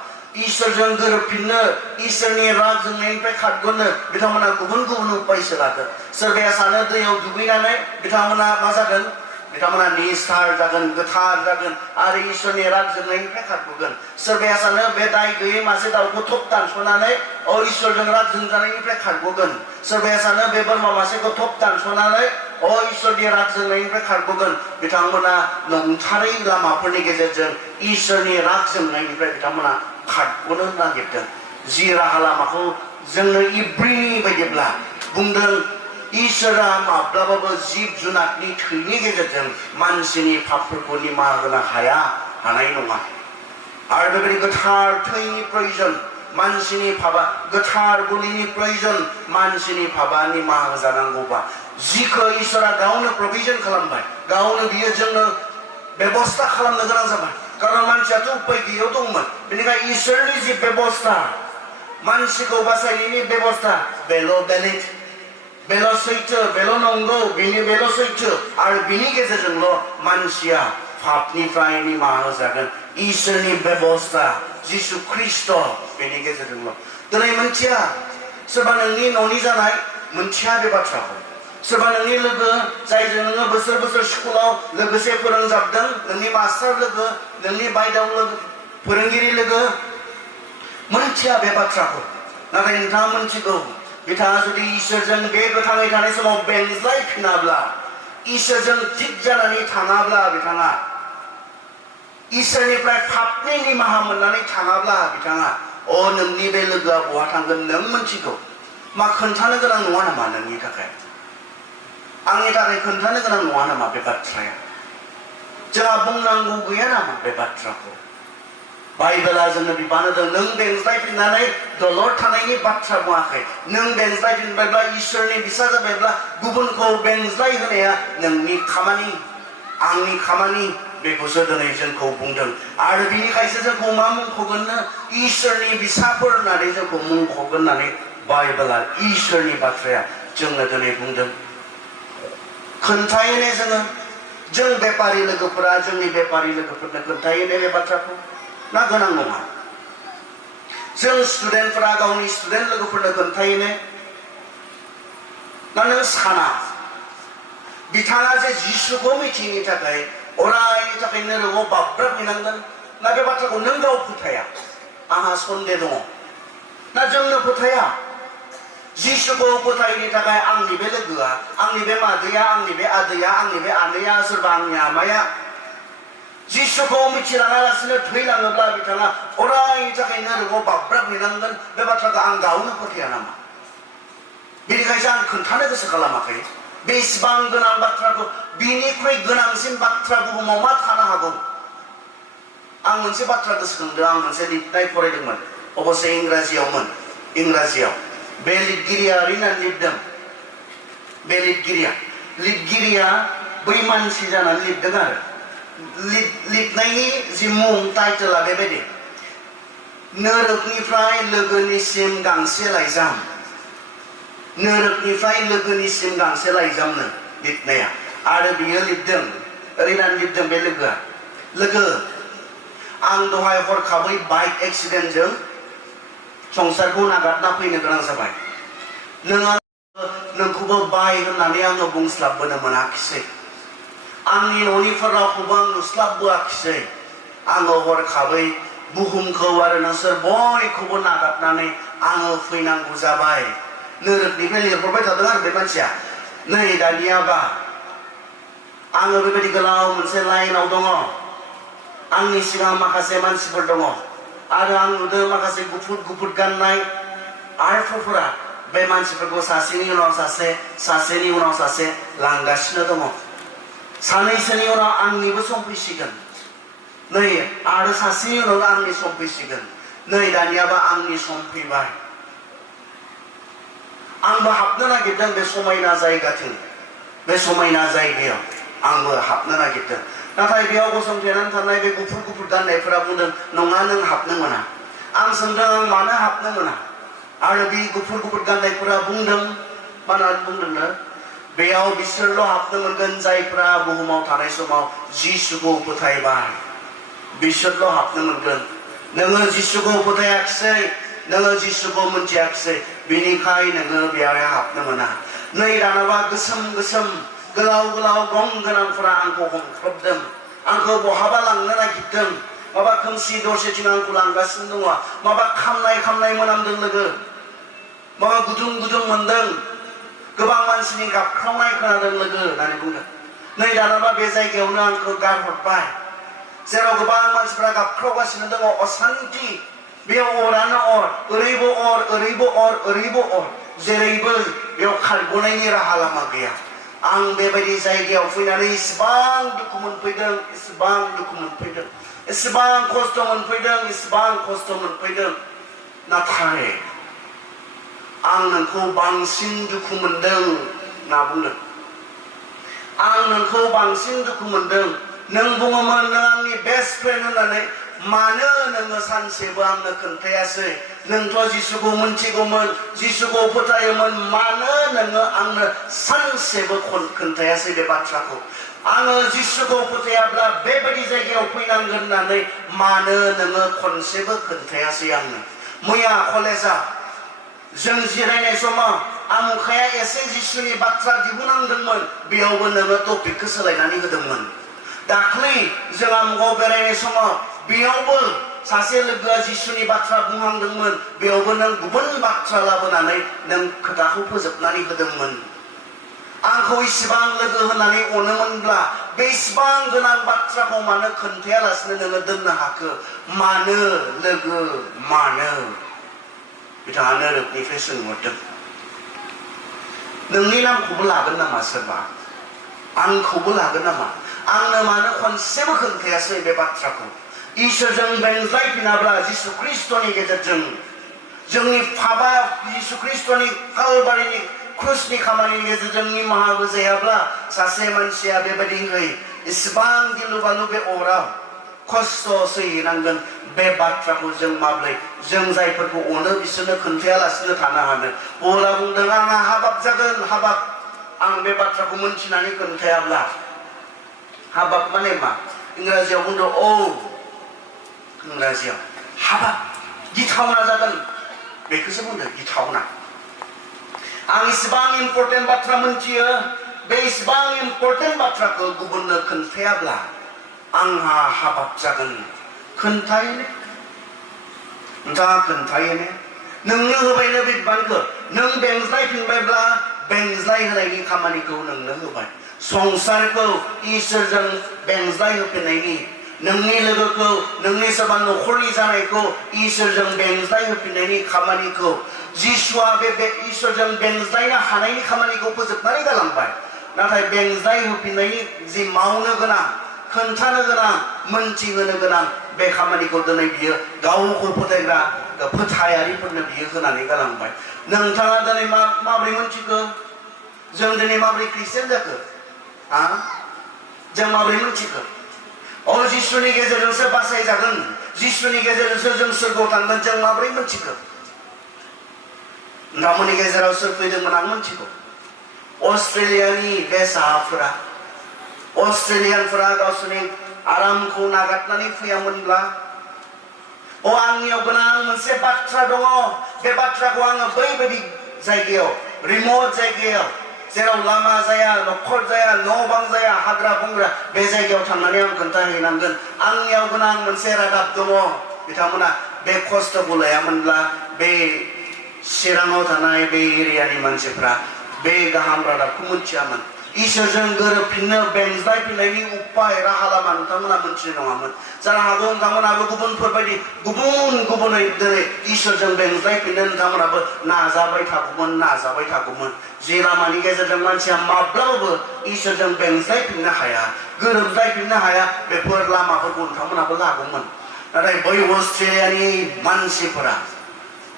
इसोरजों गोरोबफिननो इसोरनि राग जोंनायनिफ्राय खारग'नो बिथांमोना गुबुन उपायसो लादों सोरबाया सानो दैयाव दुगैनानै बिथांमोना मा जागोन बिथांमोना निस्थार जागोन गोथार जागोन आरो इसोरनि राग जोंनायनिफ्राय खारग'गोन सोरबाया सानो बे दाय गैयै मासे दाउखौ थब दानस'नानै इसोरजों राग जोंजानायनिफ्राय खारग'गोन सोरबाया सानो बे बोरमा मासेखौ थब दानस'नानै इसोरनि राग जोंनायनिफ्राय खारग'गोन बिथांमोना नंथारै लामाफोरनि गेजेरजों इसोरनि राग जोंनायनिफ्राय बिथांमोना खारग'नो नागिरदों जि राहा लामाखौ जोंनो इब्रिनि बायदिब्ला बुंदों इसोरा माब्लाबाबो जिब जुनारनि थैनि गेजेरजों मानसिनि पापफोरखौ निमाहा होनो हानाय नङा आरो बेबायदि गोथार थैनि प्रयोजन मानसिनि पापा गोथार बुलिनि प्रयोजन मानसिनि पापा निमाहा होजानांगौबा जिखौ इसोरा गावनो प्रभिजन खालामबाय गावनो बियो जोंनो बेबस्था खालामनो गोनां जाबाय खारन मानसियाथ' उपाय गैयैयाव दंमोन बेनिखायनो इसोरनि जि बेबस्था मानसिखौ बासायनायनि बेबस्था बेल' सैथो बेल' नंगौ बेल' सैथो आरो बिनि गेजेरजोंल' मानसिया पापनिफ्राय निमाहा होजागोन इसोरनि बेबस्था जिसु ख्रिस्ट बेनि गेजेरजोंल' दिनै मोनथिया सोरबा नोंनि न'नि जानाय मोनथिया बे बाथ्राखौ सोरबा नोंनि लोगो जायजों नोङो बोसोर बोसोर स्कुलाव लोगोसे फोरोंजाबदों नोंनि मास्टार लोगो नोंनि बायदाव लोगो फोरोंगिरि लोगो मोनथिया बे बाथ्राखौ नाथाय नोंथाङा मोनथिगौ बिथाङा जुदि इसोरजों बे गोथाङै थानाय समाव बेंज्लायफिनाब्ला इसोरजों थिग जानानै थाङाब्ला बिथाङा इसोरनिफ्राय पापनि निमाहा मोननानै थाङाब्ला बिथाङा नोंनि बे लोगोआ बहा थांगोन नों मोनथिगौ मा खोन्थानो गोनां नङा नामा नोंनि थाखाय आंनि थाखाय खोन्थानो गोनां नङा नामा बे बाथ्राया जोंहा बुंनांगौ गैया नामा बे बाथ्राखौ बाइबेला जोंनो बिबान होदों नों बेंज्लायफिननानै दलर थानायनि बाथ्रा बुङाखै नों बेंज्लायफिनबायब्ला इसोरनि बिसा जाबायब्ला गुबुनखौ बेंज्लाय होनाया नोंनि खामानि आंनि खामानि बेखौसो दिनै जोंखौ बुंदों आरो बिनिखायसो जोंखौ मा मुंख'गोननो इसोरनि बिसाफोर होननानै जोंखौ मुंख'गोन होननानै बाइबेला इसोरनि बाथ्राया जोंनो दिनै बुंदों खोन्थायोने जों बेपारि लोगोफोरा जोंनि बेपारि लोगोफोरनो खोन्थायोने बे बाथ्राखौ ना गोनां नङा जों स्टुडेन्टफोरा गावनि स्टुडेन्ट लोगोफोरनो खोन्थायोने ना नों साना बिथाङा जे जिसुखौ मिथियैनि थाखाय अरायनि थाखाय नोरोगाव बाब्राबहैनांगोन ना बे बाथ्राखौ नों गाव फोथाया आंहा सन्देह दङ ना जोंनो फोथाया जिसुखौ फोथायैनि थाखाय आंनि बे लोगोआ आंनि बे मादैया आंनि बे आदैया आंनि बे आनैया सोरबा आंनि आमाया जिसुखौ मिथिलाङालासिनो थैलाङोब्ला बिथाङा अरायनि थाखाय नोरोगाव बाब्राबहैनांगोन बे बाथ्राखौ आं गावनो फोथाया नामा बेनिखायसो आं खोन्थानो गोसो खालामाखै बेसेबां गोनां बाथ्राखौ बिनिख्रुइ गोनांसिन बाथ्रा बुहुमाव मा थानो हागौ आं मोनसे बाथ्रा गोसोखांदों आं मोनसे लिरनाय फरायदोंमोन अबसे इंराजियाव बे लिरगिरिया ओरैनानै लिरदों बे लिरगिरिया बै मानसि जानानै लिरदों आरो लिरनायनि जि मुं टाइटेला बेबायदि नोरोगनिफ्राय लोगोनिसिम गांसे लाइजाम नोरोगनिफ्राय लोगोनिसिम गांसे लाइजामनो लिरनाया आरो बियो लिरदों ओरैनानै लिरदों बे लोगो आं दहाय हरखाबै बाइक एक्सिडेन्टजों संसारखौ नागारना फैनो गोनां जाबाय नोंखौबो बाय होननानै आङो बुंस्लाबबोनो मोनाखिसै आंनि न'निफोर रावखौबो आं नुस्लाबबोआखिसै आङो हरखाबै बुहुमखौ आरो नोंसोर बयखौबो नागारनानै आङो फैनांगौ जाबाय नोरोगनिफ्राय लिरहरबाय थादों आरो बे मानसिया नै दानियाबा आङो बेबायदि गोलाव मोनसे लाइनाव दङ आंनि सिगां माखासे मानसिफोर दङ आरो आं नुदों माखासे गुफुर गाननाय आरफोरा बे मानसिफोरखौ सासेनि उनाव सासेनि उनाव सासे लांगासिनो दङ सानैसोनि उनाव आंनिबो सम फैसिगोन नै आरो सासेनि उनाव आंनि सम फैसिगोन नै दानियाबा आंनि सम फैबाय आंबो हाबनो नागिरदों बे समायना जायगाथिं बे समायना जायगायाव आंबो हाबनो नागिरदों नाथाय बेयाव गसंथेनानै थानाय बे गुफुर गाननायफोरा बुंदों नङा नों हाबनो मोना आं सोंदों आं मानो हाबनो मोना आरो बे गुफुर गाननायफोरा बुंदों मा होननानै बुंदोंनो बेयाव बिसोरल' हाबनो मोनगोन जायफ्रा बुहुमाव थानाय समाव जिसुखौ फोथायबाय बिसोरल' हाबनो मोनगोन नोङो जिसुखौ फोथायाखिसै नोङो जिसुखौ मोनथियाखिसै बिनिखाय नोङो बेयाव हाबनो मोना नै दानाबा गोसोम गोलाव गं गोनांफोरा आंखौ हमख्रबदों आंखौ बहाबा लांनो नागिरदों माबा खोमसि दरसेथिं आंखौ लांगासिनो दङ माबा खामनाय मोनामदों लोगो माबा गुदुं मोनदों गोबां मानसिनि गाबख्रावनाय खोनादों लोगो होननानै बुंदों नै दानाबा बे जायगायावनो आंखौ गारहरबाय जेराव गोबां मानसिफ्रा गाबख्रावगासिनो दङ असान्ति बेयाव अरानो अर ओरैबो अर ओरैबो अर ओरैबो अर जेरैबो बेयाव खारग'नायनि राहा लामा गैया आं बेबायदि जायगायाव फैनानै इसेबां दुखु मोनफैदों इसेबां दुखु मोनफैदों इसेबां खस्थ' मोनफैदों इसेबां खस्थ' मोनफैदों नाथाय आं नोंखौ बांसिन दुखु मोनदों होनना बुंदों आं नोंखौ बांसिन दुखु मोनदों नों बुङोमोन नों आंनि बेस्ट फ्रेन्ड होननानै मानो नोङो सानसेबो आंनो खोन्थायासै नोंथ' जिसुखौ मिन्थिगौमोन जिसुखौ फोथायोमोन मानो नोङो आंनो सानसेबो खोन्थायासै बे बाथ्राखौ आङो जिसुखौ फोथायाब्ला बेबायदि जायगायाव फैनांगोन होननानै मानो नोङो खनसेबो खोन्थायासै आंनो मैया कलेजाव जों जिरायनाय समाव आमुखाया एसे जिसुनि बाथ्रा दिहुननांदोंमोन बेयावबो नोङो टपिकखौ सोलायनानै होदोंमोन दाख्लै जों आमुगाव बेरायनाय समाव बेयावबो सासे लोगोआ जिसुनि बाथ्रा बुंहांदोंमोन बेयावबो नों गुबुन बाथ्रा लाबोनानै नों खोथाखौ फोजोबनानै होदोंमोन आंखौ इसिबां लोगो होननानै अनोमोनब्ला बे इसिबां गोनां बाथ्राखौ मानो खोन्थायालासिनो नोङो दोननो हाखो मानो लोगो मानो बिथाङा नोरोखनिफ्राय सोंहरदों नोंनि नामखौबो लागोन नामा सोरबा आंखौबो लागोन नामा आंनो मानो खनसेबो खोन्थायासै बे बाथ्राखौ इसोरजों बेंज्लायफिनाब्ला जिसु ख्रिस्ट'नि गेजेरजों जोंनि पापा जिसु ख्रिस्ट'नि कालबारिनि क्रुसनि खामानिनि गेजेरजों निमाहा होजायाब्ला सासे मानसिया बेबायदियै इसेबां गिलु बालु बे अराव खस्थ' सैनांगोन बे बाथ्राखौ जों माब्रै जों जायफोरखौ अनो बिसोरनो खोन्थायालासिनो थानो हागोन पौला बुंदों आंहा हाबाब जागोन हाबाब आं बे बाथ्राखौ मोनथिनानै खोन्थायाब्ला हाबाब माने मा इंराजियाव बुंदों औ इंराजियाव हाबाब गिथावना जागोन बेखौसो बुंदों गिथावना आं इसेबां इम्पर्टेन्ट बाथ्रा मोनथियो बे इसेबां इम्पर्टेन्ट बाथ्राखौ गुबुननो खोन्थायाब्ला आंहा हाबाब जागोन खोन्थायो ने नोंथाङा खोन्थायो ने नोंनो होबायनो बे बिबानखौ नों बेंज्लायफिनबायब्ला बेंज्लाय होनायनि खामानिखौ नोंनो होबाय संसारखौ इसोरजों बेंज्लाय होफिननायनि नोंनि लोगोखौ नोंनि सोरबा नखरनि जानायखौ इसोरजों बेंज्लाय होफिननायनि खामानिखौ जिसुआ बे इसोरजों बेंज्लायनो हानायनि खामानिखौ फोजोबनानै गालांबाय नाथाय बेंज्लाय होफिननायनि जि मावनो गोनां खोन्थानो गोनां मोनथिहोनो गोनां बे खामानिखौ दिनै बियो गावखौ फोथायग्रा फोथायारिफोरनो बियो होनानै गालांबाय नोंथाङा दिनै माबोरै मोनथिखो जों दिनै माबोरै ख्रिस्टियान जाखो जों माबोरै मोनथिखो अ जिसुनि गेजेरजोंसो बासायजागोन जिसुनि गेजेरजोंसो जों सोरगोआव थांगोन जों माबोरै मोनथिखो नोंथांमोननि गेजेराव सोर फैदोंमोन आं मोनथिगौ अस्ट्रेलियानि बे साहाफोरा अस्ट्रेलियानफोरा गावसोरनि आरामखौ नागारनानै फैयामोनब्ला अ आंनियाव गोनां मोनसे बाथ्रा दङ बे बाथ्राखौ आङो बैबायदि जायगायाव रिमोट जायगायाव जेराव लामा जाया न'खर जाया न' बां जाया हाग्रा बंग्रा बे जायगायाव थांनानै आं खोन्थाहैनांगोन आंनियाव गोनां मोनसे रादाब दङ बिथांमोना बे खस्थ'खौ लायामोनब्ला बे चिराङाव थानाय बे एरियानि मानसिफ्रा बे गाहाम रादाबखौ मोनथियामोन इसोरजों गोरोबफिननो बेंज्लायफिननायनि उपाय राहा लामा नोंथांमोना मोनथिनाय नङामोन जानो हागौ नोंथांमोनाबो गुबुनफोरबायदि गुबुनै दिनै इसोरजों बेंज्लायफिननो नोंथांमोनाबो नाजाबाय थागौमोन जे लामानि गेजेरजों मानसिया माब्लाबाबो इसोरजों बेंज्लायफिननो हाया गोरोबलायफिननो हाया बेफोर लामाफोरखौ नोंथांमोनाबो लागौमोन नाथाय बै अस्ट्रेलियानि मानसिफोरा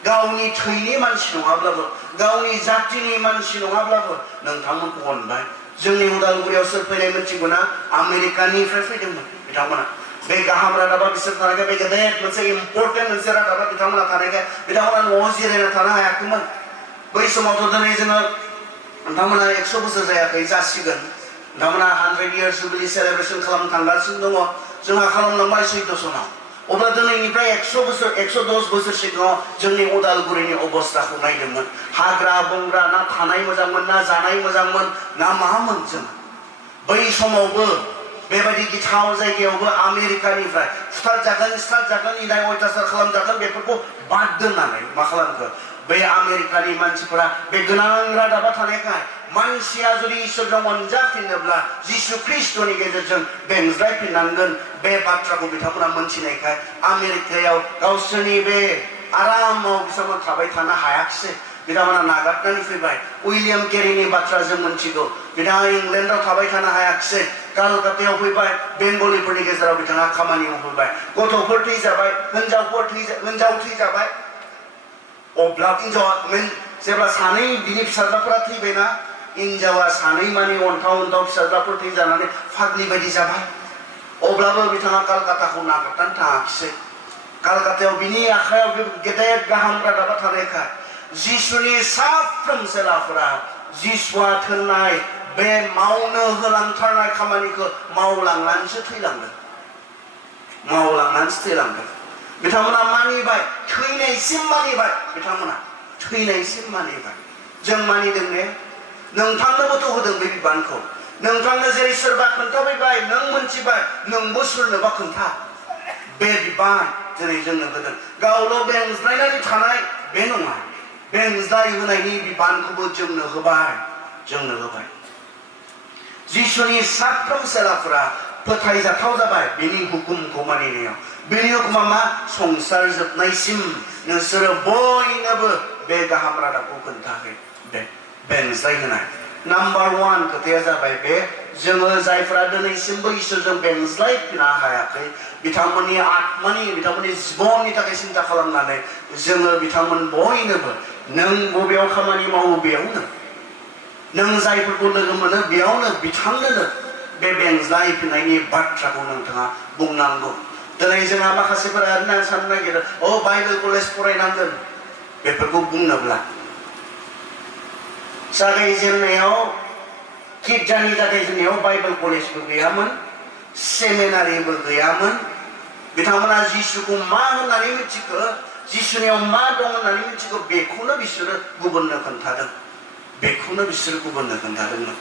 गावनि थैनि मानसि नङाब्लाबो गावनि जातिनि मानसि नङाब्लाबो नोंथांमोनखौ अनबाय जोंनि उदालगुरियाव सोर फैनाय मोनथिगौ ना आमेरिकानिफ्राय फैदोंमोन बिथांमोना बे गाहाम रादाबा बिसोर थानायखाय बे गेदेर मोनसे इम्पर्टेन्ट मोनसे रादाबा बिथांमोना थानायखाय बिथांमोना न'आव जिरायना थानो हायाखैमोन बै समावथ' दिनै जोङो नोंथांमोना 100 बोसोर जायाखै जासिगोन नोंथांमोना 100 इयार्स जुबिलि सेलेब्रेसन खालामनो थांगासिनो दङ जोंहा खालामलांबाय 14 सनाव अब्ला दिनैनिफ्राय 110 बोसोर सिगाङाव जोंनि उदालगुरिनि अबस्थाखौ नायदोंमोन हाग्रा बंग्रा ना थानाय मोजांमोन ना जानाय मोजांमोन ना मामोन जों बै समावबो बेबायदि गिथाव जायगायावबो आमेरिकानिफ्राय सिथारजागोन इनाय अयथासार खालामजागोन बेफोरखौ बाद दोननानै मा खालामखो बे आमेरिकानि मानसिफोरा बे गोनां रादाबा थानायखाय मानसिया जुदि इसोरजों अनजाफिनोब्ला जिसु ख्रिस्टनि गेजेरजों बेंज्लायफिननांगोन बे बाथ्राखौ बिथांमोना मोनथिनायखाय आमेरिकायाव गावसोरनि बे आरामाव बिथांमोना थाबाय थानो हायाखिसै बिथांमोना नागारनानै फैबाय उइलियाम केरिनि बाथ्रा जों मोनथिगौ बिथाङा इंलेन्डआव थाबाय थानो हायाखिसै कलकातायाव फैबाय बेंगलिफोरनि गेजेराव बिथाङा खामानि मावफैबाय गथ'फोर थैजाबाय हिनजाव थैजाबाय अब्ला हिनजावा जेब्ला सानै बिनि फिसाज्लाफोरा थैबायना हिनजावा सानै माने अन्थाव फिसाज्लाफोर थैजानानै फाग्लि बायदि जाबाय अब्लाबो बिथाङा कलकाताखौ नागारनानै थाङाखिसै कलकातायाव बिनि आखायाव गेदेर गाहाम रादाबा थानायखाय जिसुनि साफ्रोम सेलाफोरा जिसुआ थोननाय बे मावनो होलांथारनाय खामानिखौ मावलांनानैसो थैलांदों बिथांमोना मानिबाय थैनायसिम मानिबाय बिथांमोना थैनायसिम मानिबाय जों मानिदों ने नोंथांनोबोथ' होदों बे बिबानखौ नोंथांनो जेरै सोरबा खोन्थाफैबाय नों मोनथिबाय नोंबो सोरनोबा खोन्था बे बिबान दिनै जोंनो होदों गावल' बेंज्लायनानै थानाय बे नङा बेंज्लाय होनायनि बिबानखौबो जोंनो होबाय जिसुनि साफ्रोम सेलाफोरा फोथायजाथाव जाबाय बिनि हुकुमखौ मानिनायाव बिनि हुकुमा मा संसार जोबनायसिम नोंसोरो बयनोबो बे गाहाम रादाबखौ खोन्थाहै बे बेंज्लाय होनाय नाम्बार 1 खोथाया जाबाय बे जोङो जायफोरा दिनैसिमबो इसोरजों बेंज्लायफिननो हायाखै बिथांमोननि आत्मानि बिथांमोननि जिबननि थाखाय सिन्था खालामनानै जोङो बिथांमोन बयनोबो नों बबेयाव खामानि मावो बेयावनो नों जायफोरखौ लोगो मोनो बेयावनो बिथांनोनो बे बेंज्लायफिननायनि बाथ्राखौ नोंथाङा बुंनांगौ दिनै जोंहा माखासेफोरा होननानै साननो नागिरो बाइबेल कलेज फरायनांगोन बेफोरखौ बुंनोब्ला जागायजेननायाव गिर्जानि जागायजेननायाव बाइबेल कलेजबो गैयामोन सेमिनारिबो गैयामोन बिथांमोना जिसुखौ मा होननानै मिथिगौ जिसुनियाव मा दं होननानै मिथिगौ बेखौनो बिसोरो गुबुननो खोन्थादोंमोन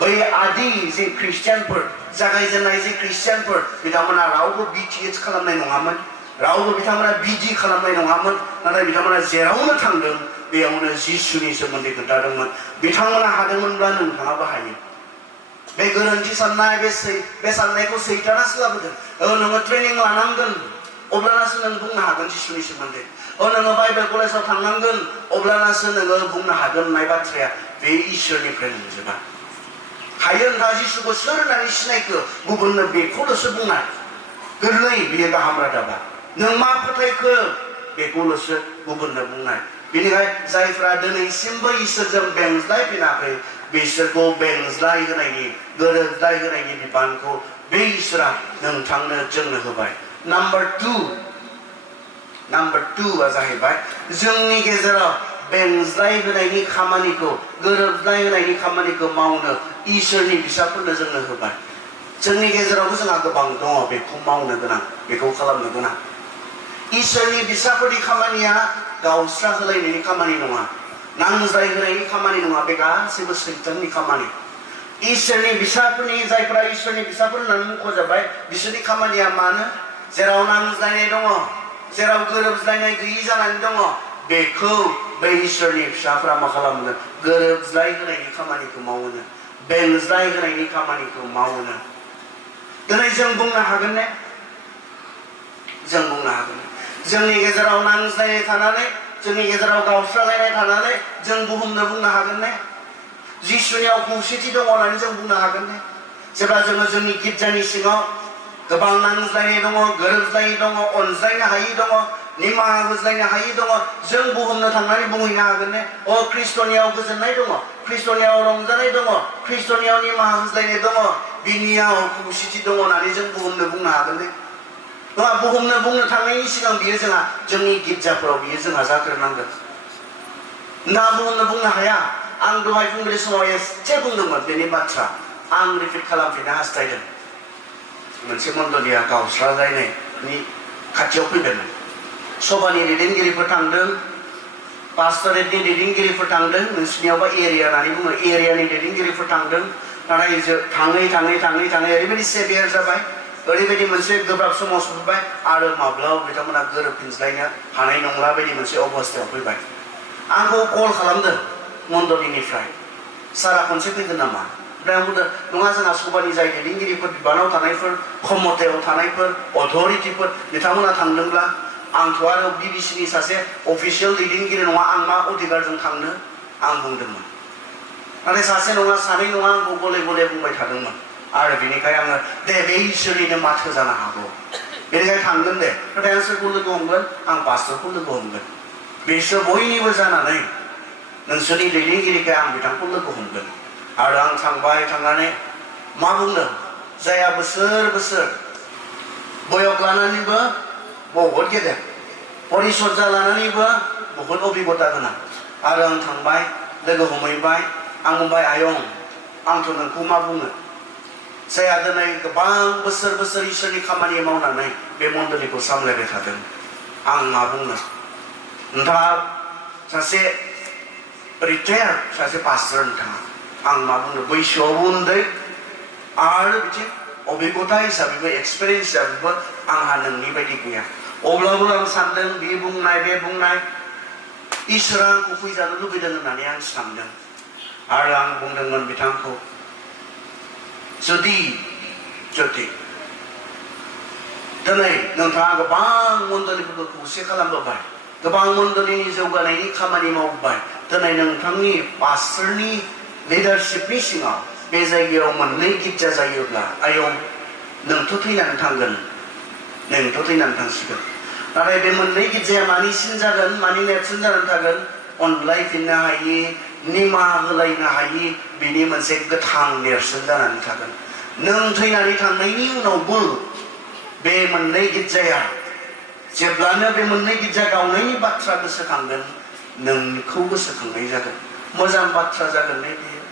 बै आदि जे ख्रिस्टियानफोर जागायजेननाय जे ख्रिस्टियानफोर बिथांमोना रावबो BTH खालामनाय नङामोन रावबो बिथांमोना BG खालामनाय नङामोन नाथाय बिथांमोना जेरावनो थांदों बेयावनो जिसुनि सोमोन्दै खोन्थादोंमोन बिथांमोना हादोंमोनब्ला नोंथाङाबो हायो बे गोरोन्थि साननाय बे साननायखौ सैतानासो लाबोदों नोङो ट्रेनिं लानांगोन अब्लानासो नों बुंनो हागोन जिसुनि सोमोन्दै नोङो बाइबेल कलेजाव थांनांगोन अब्लानासो नोङो बुंनो हागोन होननाय बाथ्राया बे इसोरनिफ्राय नंजोबा हायो नोंथाङा जिसुखौ सोर होननानै सिनायखो गुबुननो बेखौल'सो बुंनाय गोरलै बेयो गाहाम रादाबा नों मा फोथायखो बेखौल'सो गुबुननो बुंनाय बेनिखाय जायफ्रा दिनैसिमबो इसोरजों बेंज्लायफिनाखै बिसोरखौ बेंज्लाय होनायनि गोरोबलाय होनायनि बिबानखौ बे इसोरा नोंथांनो जोंनो होबाय नाम्बार 2 जाहैबाय जोंनि गेजेराव बेंज्लाय होनायनि खामानिखौ गोरोबलाय होनायनि खामानिखौ मावनो इसोरनि फिसाफोरनो जोंनो होबाय जोंनि गेजेरावबो जोंहा गोबां दङ बेखौ मावनो गोनां बेखौ खालामनो गोनां इसोरनि फिसाफोरनि खामानिया गावस्रा होलायनायनि खामानि नङा नांज्लाय होनायनि खामानि नङा बे गासैबो सैताननि खामानि इसोरनि फिसाफोरनि जायफोरा इसोरनि फिसाफोर होननानै मुंख'जाबाय बिसोरनि खामानिया मानो जेराव नांज्लायनाय दङ जेराव गोरोबज्लायनाय गैयि जानानै दङ बेखौ बै इसोरनि फिसाफोरा मा खालामनो गोरोबज्लाय होनायनि खामानिखौ मावनो बेंज्लाय होनायनि खामानिखौ मावनो दिनै जों बुंनो हागोन ने जोंनि गेजेराव नांज्लायनाय थानानै जोंनि गेजेराव गावस्रालायनाय थानानै जों बुहुमनो बुंनो हागोन ने जिसुनियाव खौसेथि दङ होननानै जों बुंनो हागोन ने जेब्ला जोङो जोंनि गिर्जानि सिङाव गोबां नांज्लायनाय दङ गोरोबज्लायनाय दङ अनज्लायनो हायि दङ निमाहा होज्लायनो हायि दङ जों बुहुमनो थांनानै बुंहैनो हागोन ने ख्रिस्टनियाव गोजोननाय दङ ख्रिस्टनियाव रंजानाय दङ ख्रिस्टनियाव निमाहा होज्लायनाय दङ बिनियाव खौसेथि दङ होननानै जों बुहुमनो बुंनो हागोन ने नङा बुहुमनो बुंनो थांनायनि सिगां बियो जोंनि गिर्जाफोराव बियो जोंहा जाग्रोनांगोन ना बुहुमनो बुंनो हाया आं दहाय फुंबिलि समाव एसे बुंदोंमोन बेनि बाथ्रा आं रिपिट खालामफिननो हास्थायदों मोनसे मण्डलिया गावस्रालायनायनि खाथियाव फैबायमोन सभानि दैदेनगिरिफोर थांदों पास्टरेटनि दैदेनगिरिफोर थांदों नोंसिनियावबा एरिया होननानै बुङो एरियानि दैदेनगिरिफोर थांदों नाथाय थाङै ओरैबायदि सेभियार जाबाय ओरैबायदि मोनसे गोब्राब समाव सफैबाय आरो माब्लाबा बिथांमोना गोरोबफिनज्लायनो हानाय नंला बायदि मोनसे अबस्थायाव फैबाय आंखौ कल खालामदों मण्डलिनिफ्राय सारा खनसे फैगोन नामा ओमफ्राय आं बुंदों नङा जोंहा सभानि जाय दैदेनगिरिफोर बिबानाव थानायफोर क्षमतायाव थानायफोर अथ'रिटिफोर बिथांमोना थांदोंब्ला आंथ' आरो बिबिसिनि सासे अफिसियेल दैदेनगिरि नङा आं मा अधिकारजों थांनो आं बुंदोंमोन नाथाय सासे नङा सानै नङा आंखौ गले गले बुंबाय थादोंमोन आरो बेनिखायनो आङो दे बे इसोरनिनो माथो जानो हागौ बेनिखायनो थांगोन दे नाथाय आं सोरखौ लोगो हमगोन आं पास्टरखौ लोगो हमगोन बिसोर बयनिबो जानानै नोंसोरनि दैदेनगिरिखाय आं बिथांखौ लोगो हमगोन आरो आं थांबाय थांनानै मा बुंदों जायहा बोसोर बोसोर बयग लानानैबो बहुत गेदेर परिसज्जा लानानैबो बहुत अभिगता गोनां आरो आं थांबाय लोगो हमहैबाय आं बुंबाय आयं आंथ' नोंखौ मा बुङो जायहा दिनै गोबां बोसोर बोसोर इसोरनि खामानि मावनानै बे मण्डलिखौ सामलायबाय थादों आं मा बुंनो नोंथाङा सासे रिटायार सासे पास्टर नोंथाङा आं मा बुंनो बैसोआवबो उन्दै आरो बिदि अभिगता हिसाबैबो एक्सपिरियेन्स हिसाबैबो आंहा नोंनि बायदि गैया अब्लाबो आं सानदों बे बुंनाय इसोरा आंखौ फैजानो लुबैदों होननानै आं सानदों आरो आं बुंदोंमोन बिथांखौ जुदि दिनै नोंथाङा गोबां मण्डलिफोरखौ खौसे खालामबोबाय गोबां मण्डलिनि जौगानायनि खामानि मावबाय दिनै नोंथांनि पास्टरनि लिडारशिपनि सिङाव बे जायगायाव मोननै गिर्जा जायोब्ला आयं नोंथ' थैनानै थांगोन नोंथ' थैनानै थांसिगोन नाथाय बे मोननै गिर्जाया मानिसिन जागोन मानि नेरसोन जानानै थागोन अनलायफिननो हायि निमाहा होलायनो हायि बिनि मोनसे गोथां नेरसोन जानानै थागोन नों थैनानै थांनायनि उनावबो बे मोननै गिर्जाया जेब्लानो बे मोननै गिर्जा गावनायनि बाथ्रा गोसोखांगोन नोंखौ गोसोखांनाय जागोन मोजां बाथ्रा जागोन ने बेयो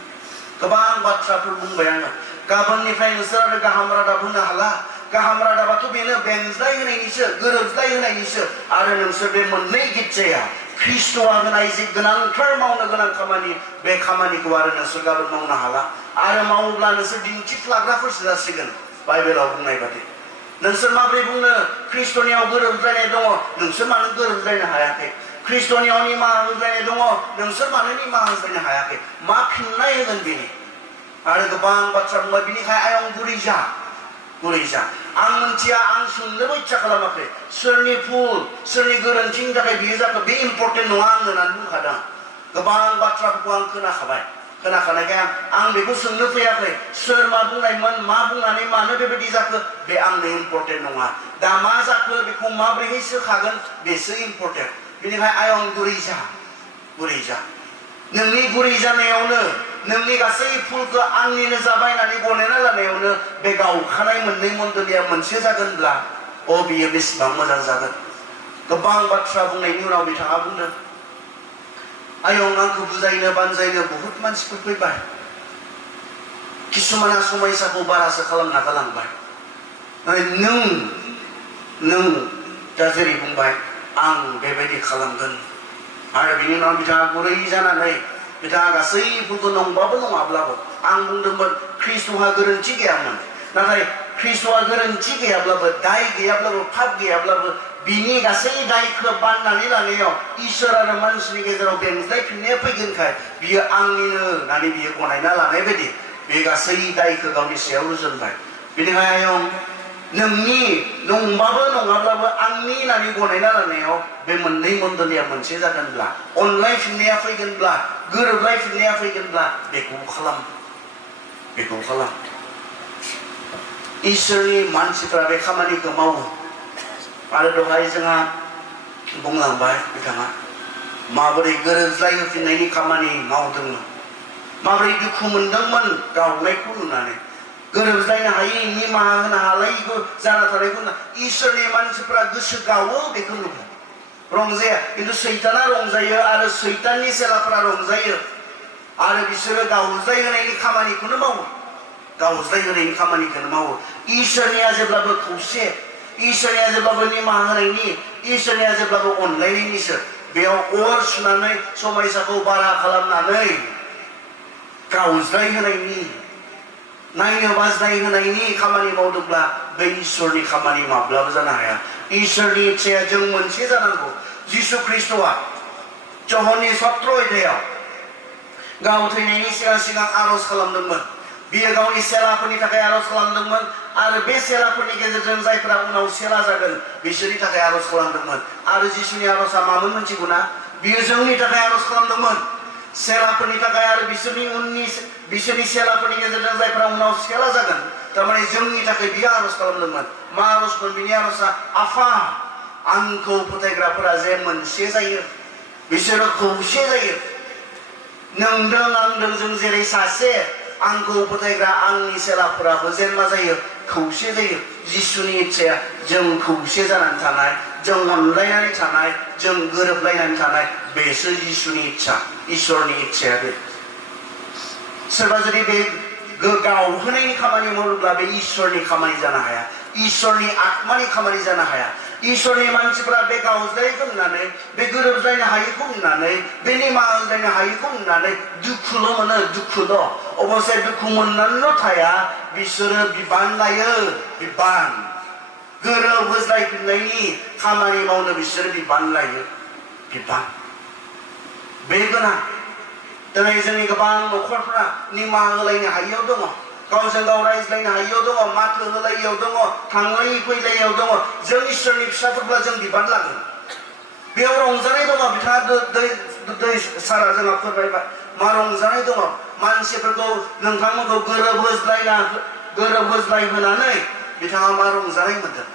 गोबां बाथ्राफोर बुंबाय आङो गाबोननिफ्राय नोंसोर आरो गाहाम रादाब होनो हाला गाहाम रादाबाथ' बेनो बेंज्लाय होनायनिसो गोरोबज्लाय होनायनिसो आरो नोंसोर बे मोननै गिर्जाया ख्रिस्ट'आ होनाय जे गोनांथार मावनो गोनां खामानि बे खामानिखौ आरो नोंसोर गाबोन मावनो हाला आरो मावोब्ला नोंसोर दिन्थिफ्लाग्राफोरसो जासिगोन बाइबेलाव बुंनाय बादि नोंसोर माबोरै बुंनो ख्रिस्ट'नियाव गोरोबज्लायनाय दङ नोंसोर मानो गोरोबज्लायनो हायाखै ख्रिस्ट'नियाव निमाहा होज्लायनाय दङ नोंसोर मानो निमाहा होज्लायनो हायाखै मा फिननाय होगोन बेनि आरो गोबां बाथ्रा बुंबाय बिनिखाय आयं गुरै जा आं मोनथिया आं सोंनोबो इच्छा खालामाखै सोरनि भुल सोरनि गोरोन्थिनि थाखाय बियो जाखो बे इम्पर्टेन्ट नङा आं होननानै बुंखादों गोबां बाथ्राफोरखौ आं खोनाखानायखाय आं बेखौ सोंनो फैयाखै सोर मा बुंनायमोन मा बुंनानै मानो बेबायदि जाखो बे आंनो इम्पर्टेन्ट नङा दा मा जाखो बेखौ माबोरैहाय सोखागोन बेसो इम्पर्टेन्ट बेनिखाय आयं गुरै जा नोंनि गुरै जानायावनो नोंनि गासै भुलखौ आंनिनो जाबाय होननानै गनायना लानायावनो बे गावखानाय मोननै मण्डलिया मोनसे जागोनब्ला बियो बेसेबां मोजां जागोन गोबां बाथ्रा बुंनायनि उनाव बिथाङा बुंदों आयं आंखौ बुजायनो बानजायनो बहुत मानसिफोर फैबाय किसुमाना समायसाखौ बारासो खालामना गालांबाय नों दा जेरै बुंबाय आं बेबायदि खालामगोन आरो बिनि उनाव बिथाङा गुरै जानानै बिथाङा गासैफोरखौ नंबाबो नङाब्लाबो आं बुंदोंमोन ख्रिस्ट'हा गोरोन्थि गैयामोन नाथाय ख्रिस्ट'हा गोरोन्थि गैयाब्लाबो दाय गैयाब्लाबो पाप गैयाब्लाबो बिनि गासै दायखौ बाननानै लानायाव इसोर आरो मानसिनि गेजेराव बेंज्लायफिननाया फैगोनखाय बियो आंनिनो होननानै बियो गनायना लानाय बायदि बे गासै दायखौ गावनि सायाव रुजुनबाय बेनिखायनो आयं नोंनि नंबाबो नङाब्लाबो आंनि होननानै गनायना लानायाव बे मोननै मण्डलिया मोनसे जागोनब्ला अनलायफिननाया फैगोनब्ला गोरोबलायफिननाया फैगोनब्ला बेखौ खालाम इसोरनि मानसिफ्रा बे खामानिखौ मावो आरो दहाय जोंहा बुंलांबाय बिथाङा माबोरै गोरोबज्लाय होफिननायनि खामानि मावदोंमोन माबोरै दुखु मोनदोंमोन गावनायखौ नुनानै गोरोबज्लायनो हायै निमाहा होनो हालायैखौ जाना थानायखौ इसोरनि मानसिफ्रा गोसो गावो बेखौ नुदों रंजाया खिन्थु सैताना रंजायो आरो सैताननि सेलाफोरा रंजायो आरो बिसोरो गावज्लाय होनायनि खामानिखौनो मावो इसोरनिया जेब्लाबो खौसे इसोरनिया जेब्लाबो निमाहा होनायनि इसोरनिया जेब्लाबो अनलायनायनिसो बेयाव अर सुनानै समायसाखौ बारा खालामनानै गावज्लाय होनायनि नायनो बाज्लाय होनायनि खामानि मावदोंब्ला बे इसोरनि खामानि माब्लाबो जानो हाया इसोरनि इच्छाया जों मोनसे जानांगौ जिसु ख्रिस्ट'आ जहननि 17 अध्यायाव गाव थैनायनि सिगां आरज खालामदोंमोन बियो गावनि सेलाफोरनि थाखाय आरज खालामदोंमोन आरो बे सेलाफोरनि गेजेरजों जायफोरा उनाव सेला जागोन बिसोरनि थाखाय आरज खालामदोंमोन आरो जिसुनि आरजआ मामोन मिथिगौना बियो जोंनि थाखाय आरज खालामदोंमोन सेलाफोरनि थाखाय आरो बिसोरनि सेलाफोरनि गेजेरजों जायफोरा उनाव सेला जागोन तारमाने जोंनि थाखाय बियो आरज खालामदोंमोन मा आरजमोन बिनि आरजआ आफा आंखौ फोथायग्राफोरा जे मोनसे जायो बिसोरो खौसे जायो नोंदों आंदों जों जेरै सासे आंखौ फोथायग्रा आंनि सेलाफोराबो जेन मा जायो खौसे जायो जिसुनि इच्छाया जों खौसे जानानै थानाय जों अनलायनानै थानाय जों गोरोबलायनानै थानाय बेसो जिसुनि इच्छा इसोरनि इच्छाया बे सोरबा जुदि बे गावहोनायनि खामानि मावोब्ला बे इसोरनि खामानि जानो हाया इसोरनि आत्मानि खामानि जानो हाया इसोरनि मानसिफोरा बे गावज्लायखौ नुनानै बे गोरोबज्लायनो हायैखौ नुनानै बे निमाहा होज्लायनो हायैखौ नुनानै दुखुल' मोनो दुखुल' अबसे दुखु मोननानैल' थाया बिसोरो बिबान लायो बिबान गोरोब होज्लायफिननायनि खामानि मावनो बिसोरो बिबान लायो बिबान बे गोनां दिनै जोंनि गोबां न'खरफोरा निमाहा होलायनो हायैयाव दङ गावजों गाव रायज्लायनो हायैयाव दङ माथो होलायैयाव दङ थांलाय फैलायाव दङ जों इसोरनि फिसाफोरब्ला जों बिबान लागोन बेयाव रंजानाय दङ बिथाङा दै सारा जोंहा फोरमायबाय मा रंजानाय दङ मानसिफोरखौ नोंथांमोनखौ गोरोबहोज्लायहोनानै बिथाङा मा रंजानाय मोनदों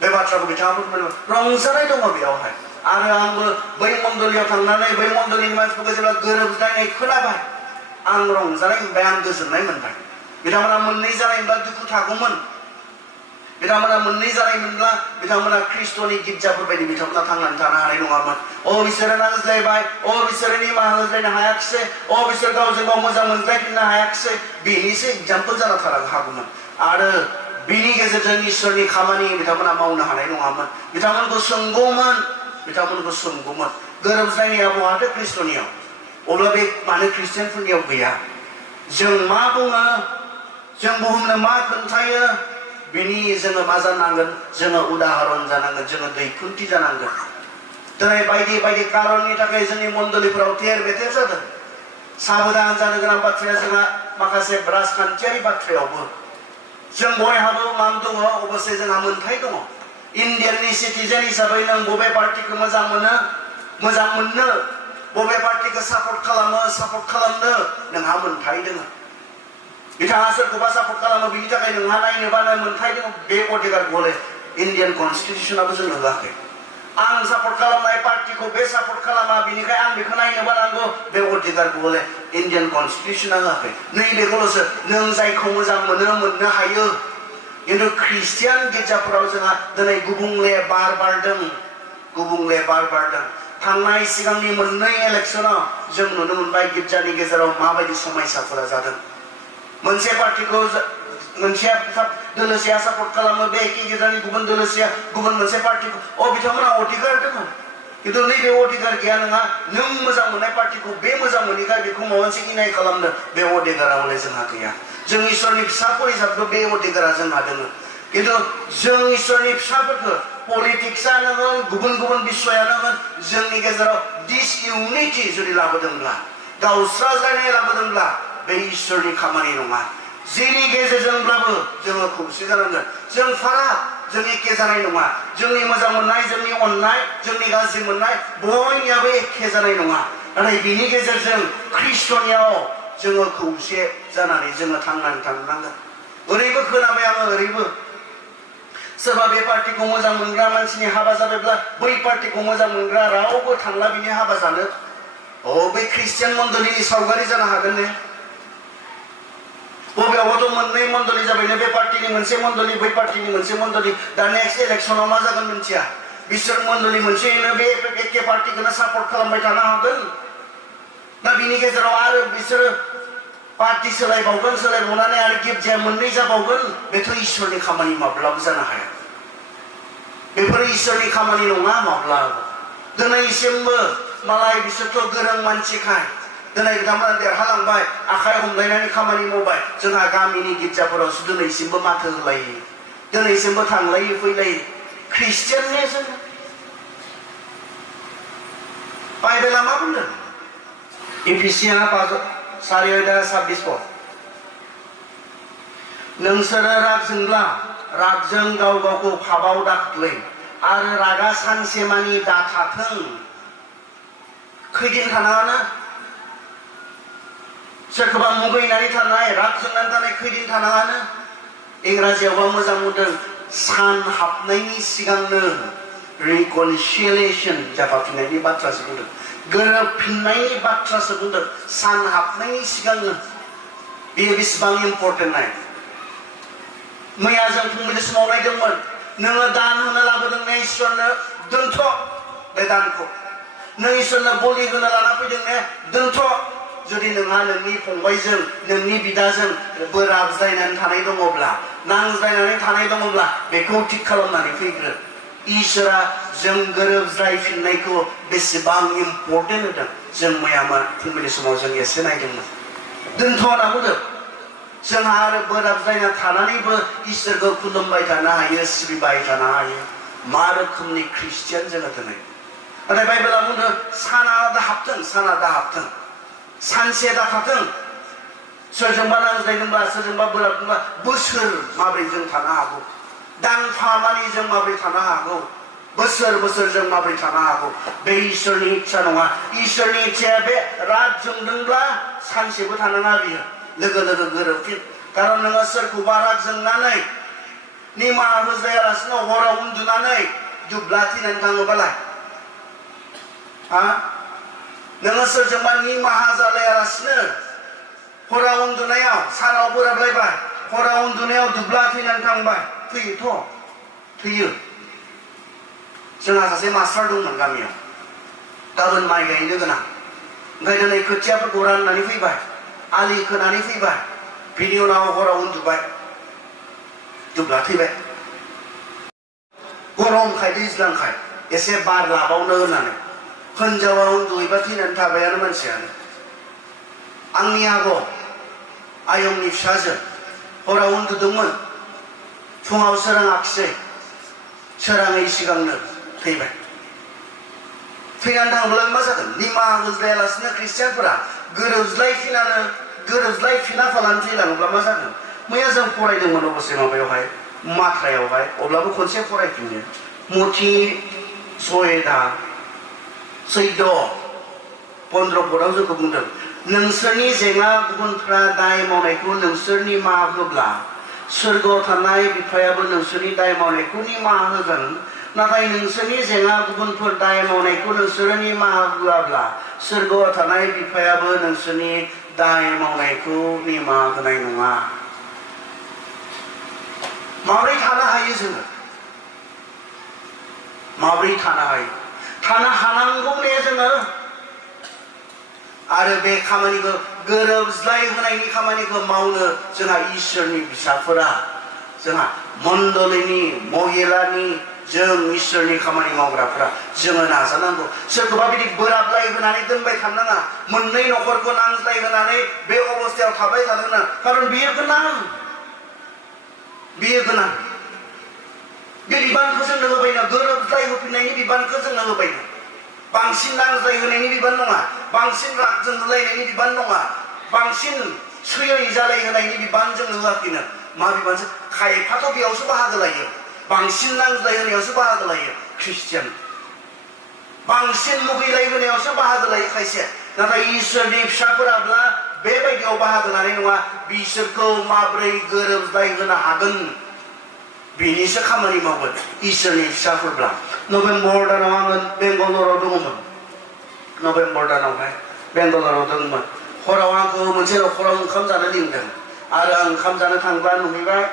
बे बाथ्राखौ बिथाङा फोरमायबाय रंजानाय दङ बेयावहाय आरो आंबो बै मण्डलियाव थांनानै बै मण्डलिनि मानसिफोरखौ जेब्ला गोरोबज्लायनाय खोनाबाय आं रंजानाय मोनबाय आं गोजोननाय मोनबाय बिथांमोना मोननै जानायमोनब्ला दुखु थागौमोन बिथांमोना मोननै जानायमोनब्ला बिथांमोना ख्रिस्ट'नि गिर्जाफोर बायदि बिथांमोना थांनानै थानो हानाय नङामोन बिसोरो नांज्लायबाय बिसोरो निमाहा होज्लायनो हायाखिसै बिसोर गावजों गाव मोजां मोनज्लायफिननो हायाखिसै बेनिसो एग्जाम्पोल जाना थानो हागौमोन आरो बिनि गेजेरजों इसोरनि खामानि बिथांमोना मावनो हानाय नङामोन बिथांमोनखौ सोंगौमोन गोरोबज्लायनाया बहाथो ख्रिस्ट'नियाव अब्ला बे मानो ख्रिस्टियानफोरनियाव गैया जों मा बुङो जों बुहुमनो मा खोन्थायो बिनि जोङो मा जानांगोन जोङो उदाहरन जानांगोन जोङो दैखुन्थि जानांगोन दिनै बायदि बायदि कारननि थाखाय जोंनि मण्डलिफोराव थेर बेथेर जादों साबधान जानो गोनां बाथ्राया जोंहा माखासे राजखान्थियारि बाथ्रायावबो जों बयहाबो मान दङ अबसे जोंहा मोन्थाय दङ इन्डियाननि सिटिजेन हिसाबै नों बबे पार्टिखौ मोजां मोननो बबे पार्टिखौ सापर्ट खालामनो नोंहा मोन्थाय दङ बिथाङा सोरखौबा सापर्ट खालामो बिनि थाखाय नोंहा नायनो बानो मोन्थाय दङ बे अधिकारखौ हले इन्डियान कनस्टिटिउसनाबो जोंनो होआखै आं सापर्ट खालामनाय पार्टिखौ बे सापर्ट खालामा बिनिखाय आं बेखौ नायनो बानांगौ बे अधिकारखौ हले इन्डियान कनस्टिटिउसना होआखै नैबेखौल'सो नों जायखौ मोजां मोननो हायो किन्तु ख्रिस्टियान गिर्जाफोराव जोंहा दिनै गुबुंले बार बारदों थांनाय सिगांनि मोननै इलेक्सनाव जों नुनो मोनबाय गिर्जानि गेजेराव माबायदि समस्याफोरा जादों मोनसे पार्टिखौ मोनसेया दोलोसेया सापर्ट खालामो बे एखे गिर्जानि गुबुन दोलोसेया गुबुन मोनसे पार्टिखौ बिथांमोना अधिकार दङ किन्तु नैबे अधिकार गैया नङा नों मोजां मोननाय पार्टिखौ बे मोजां मोनैखाय बेखौ माबा मोनसे इनाय खालामनो बे अधिकारा हले जोंहा गैया जों इसोरनि फिसाफोर हिसाबै बे अधिकारा जोंहा दङ किन्तु जों इसोरनि फिसाफोरखौ पलिटिक्सआनो होन गुबुन बिसयानो होन जोंनि गेजेराव डिसइउनिटि जुदि लाबोदोंब्ला गावस्राज्लायनाय लाबोदोंब्ला बे इसोरनि खामानि नङा जेनि गेजेरजोंब्लाबो जोङो खौसे जानांगोन जों फाराग जों एखे जानाय नङा जोंनि मोजां मोननाय जोंनि अननाय जोंनि गाज्रि मोननाय बयनियाबो एखे जानाय नङा नाथाय बिनि गेजेरजों ख्रिस्ट'नियाव जोङो खौसे जानानै जोङो थांनानै थानांगोन ओरैबो खोनाबाय आङो ओरैबो सोरबा बे पार्टिखौ मोजां मोनग्रा मानसिनि हाबा जाबायब्ला बै पार्टिखौ मोजां मोनग्रा रावबो थांला बिनि हाबा जानो बे ख्रिस्टियान मण्डलिनि सावगारि जानो हागोन ने बबेयावबाथ' मोननै मण्डलि जाबायनो बे पार्टिनि मोनसे मण्डलि बै पार्टिनि मोनसे मण्डलि दा नेक्स्ट इलेक्सनाव मा जागोन मिन्थिया बिसोर मण्डलि मोनसेयैनो बे एखे पार्टिखौनो सापर्ट खालामबाय थानो हागोन दा बिनि गेजेराव आरो बिसोरो पार्टी सोलायबावनानै आरो गिर्जाया मोननै जाबावगोन बेथ' इसोरनि खामानि माब्लाबो जानो हाया बेफोरो इसोरनि खामानि नङा माब्लाबो दिनैसिमबो मालाय बिसोरथ' गोरों मानसिखाय दिनै बिथांमोना देरहालांबाय आखाइ हमलायनानै खामानि मावबाय जोंहा गामिनि गिर्जाफोरावसो दिनैसिमबो माथो होलायो दिनैसिमबो थांलायो फैलायो ख्रिस्टियानने जोङो बाइबेला मा बुंदों एफिसियाना 4:26 नोंसोरो रागजोंब्ला रागजों गाव गावखौ पापाव दाख्लै आरो रागा सानसेमानि दाथाथों खैदिन थानाङानो सोरखौबा मुगैनानै थानाय राग जोंनानै थानाय खैदिन थानाङानो इंराजियावबा मोजां बुंदों सान हाबनायनि सिगांनो रिकनसिलिएशन जाफाफिननायनि बाथ्रासो बुंदों गोरोबफिननायनि बाथ्रासो बुंदों सान हाबनायनि सिगांनो बेयो बेसेबां इम्पर्टेन्ट नाय मैया जों फुंबिलि समाव नायदोंमोन नोङो दान होनो लाबोदों ने इसोरनो दोनथ' बे दानखौ नों इसोरनो बलि होनो लाना फैदों ने दोनथ' जुदि नोंहा नोंनि फंबायजों नोंनि बिदाजों बोराबज्लायनानै थानाय दङब्ला नांज्लायनानै थानाय दङब्ला बेखौ थिग खालामनानै फैग्रो इसोरा जों गोरोबज्लायफिननायखौ बेसेबां इम्पर्टेन्ट होदों जों मैया फुंबिलि समाव जों एसे नायदोंमोन दोनथ' होनना बुंदों जोंहा आरो बोराबज्लायना थानानैबो इसोरखौ खुलुमबाय थानो हायो सिबिबाय थानो हायो मा रोखोमनि ख्रिस्टियान जोङो दिनै नाथाय बाइबेला बुंदों साना दाहाबथों सानसे दाथाथों सोरजोंबा नांज्लायदोंब्ला सोरजोंबा बोराबदोंब्ला बोसोर माबोरै जों थानो हागौ दानफा मानि जों माबोरै थानो हागौ बोसोर जों माबोरै थानो हागौ बे इसोरनि इच्छा नङा इसोरनि इच्छाया बे राग जोंदोंब्ला सानसेबो थानाङा बियो लोगो लोगो गोरोबफिन कारन नोङो सोरखौबा राग जोंनानै निमाहा होज्लायालासिनो हराव उन्दुनानै दुब्ला थैनानै थाङोबालाय नोङो सोरजोंबा निमाहा जालायालासिनो हराव उन्दुनायाव सानाव बोराबलायबाय हराव उन्दुनायाव दुब्ला थैनानै थांबाय थैयो जोंहा सासे मास्टार दंमोन गामियाव गाबोन माइ गायनो गोनां ओमफ्राय दिनै खोथियाफोरखौ राननानै फैबाय आलि खोनानै फैबाय बिनि उनाव हराव उन्दुबाय दुब्ला थैबाय गरमखाय दैज्लांखाय एसे बार लाबावनो होननानै हिनजावा उन्दुयोबा थैनानै थाबायानो मानसियानो आंनि आबौ आयंनि फिसाजो हराव उन्दुदोंमोन फुङाव सोराङाखिसै सोराङै सिगांनो थैबाय थैनानै थांब्ला मा जादों निमाहा होज्लायालासिनो ख्रिस्टियानफोरा गोरोबज्लायफिना फालानो थैलाङोब्ला मा जागोन मैया जों फरायदोंमोन अबसे माबायावहाय माथ्रायावहाय अब्लाबो खनसे फरायफिनो मथि 6:14 जोंखौ बुंदों नोंसोरनि जेंना गुबुनफ्रा दाय मावनायखौ नोंसोरनि निमाहा होब्ला सोरगोआव थानाय बिफायाबो नोंसोरनि दाय मावनायखौ निमाहा होगोन नाथाय नोंसोरनि जेंना गुबुनफोर दाय मावनायखौ नोंसोरो निमाहा होआब्ला सोरगोआव थानाय बिफायाबो नोंसोरनि दाय मावनायखौ निमाहा होनाय नङा माबोरै थानो हायो जोङो माबोरै थानो हायो थानो हानांगौ ने जोङो आरो बे खामानिखौ गोरोबज्लाय होनायनि खामानिखौ मावनो जोंहा इसोरनि फिसाफोरा जोंहा मण्डलिनि महिलानि जों इसोरनि खामानि मावग्राफोरा जोङो नाजानांगौ सोरखौबा बिदि बोराबलाय होनानै दोनबाय थानाङा मोननै न'खरखौ नांज्लाय होनानै बे अबस्थायाव थाबाय थानो नाङा कारन बियो गोनां बे बिबानखौ जोंनो होबायना गोरोबज्लाय होफिननायनि बिबानखौ जोंनो होबायना बांसिन नांज्लाय होनायनि बिबान नङा बांसिन राग जोंलायनायनि बिबान नङा बांसिन सैयै जालाय होनायनि बिबान जोंनो होआखैनो मा बिबानसो खायफाथ' बेयावसो बाहागो लायो बांसिन नांज्लाय होनायावसो बाहागो लायो ख्रिस्टियान बांसिन मुगैलाय होनायावसो बाहागो लायो खायसे नाथाय इसोरनि फिसाफोराब्ला बेबायदियाव बाहागो लानाय नङा बिसोरखौ माबोरै गोरोबज्लाय होनो हागोन बेनिसो खामानि मावगोन इसोरनि फिसाफोरब्ला नभेम्बर दानाव आङो बेंगालराव दङमोन नभेम्बर दानावहाय बेंगालराव दङमोन हराव आंखौ मोनसे न'खराव ओंखाम जानो लिंदों आरो आं ओंखाम जानो थांब्ला नुहैबाय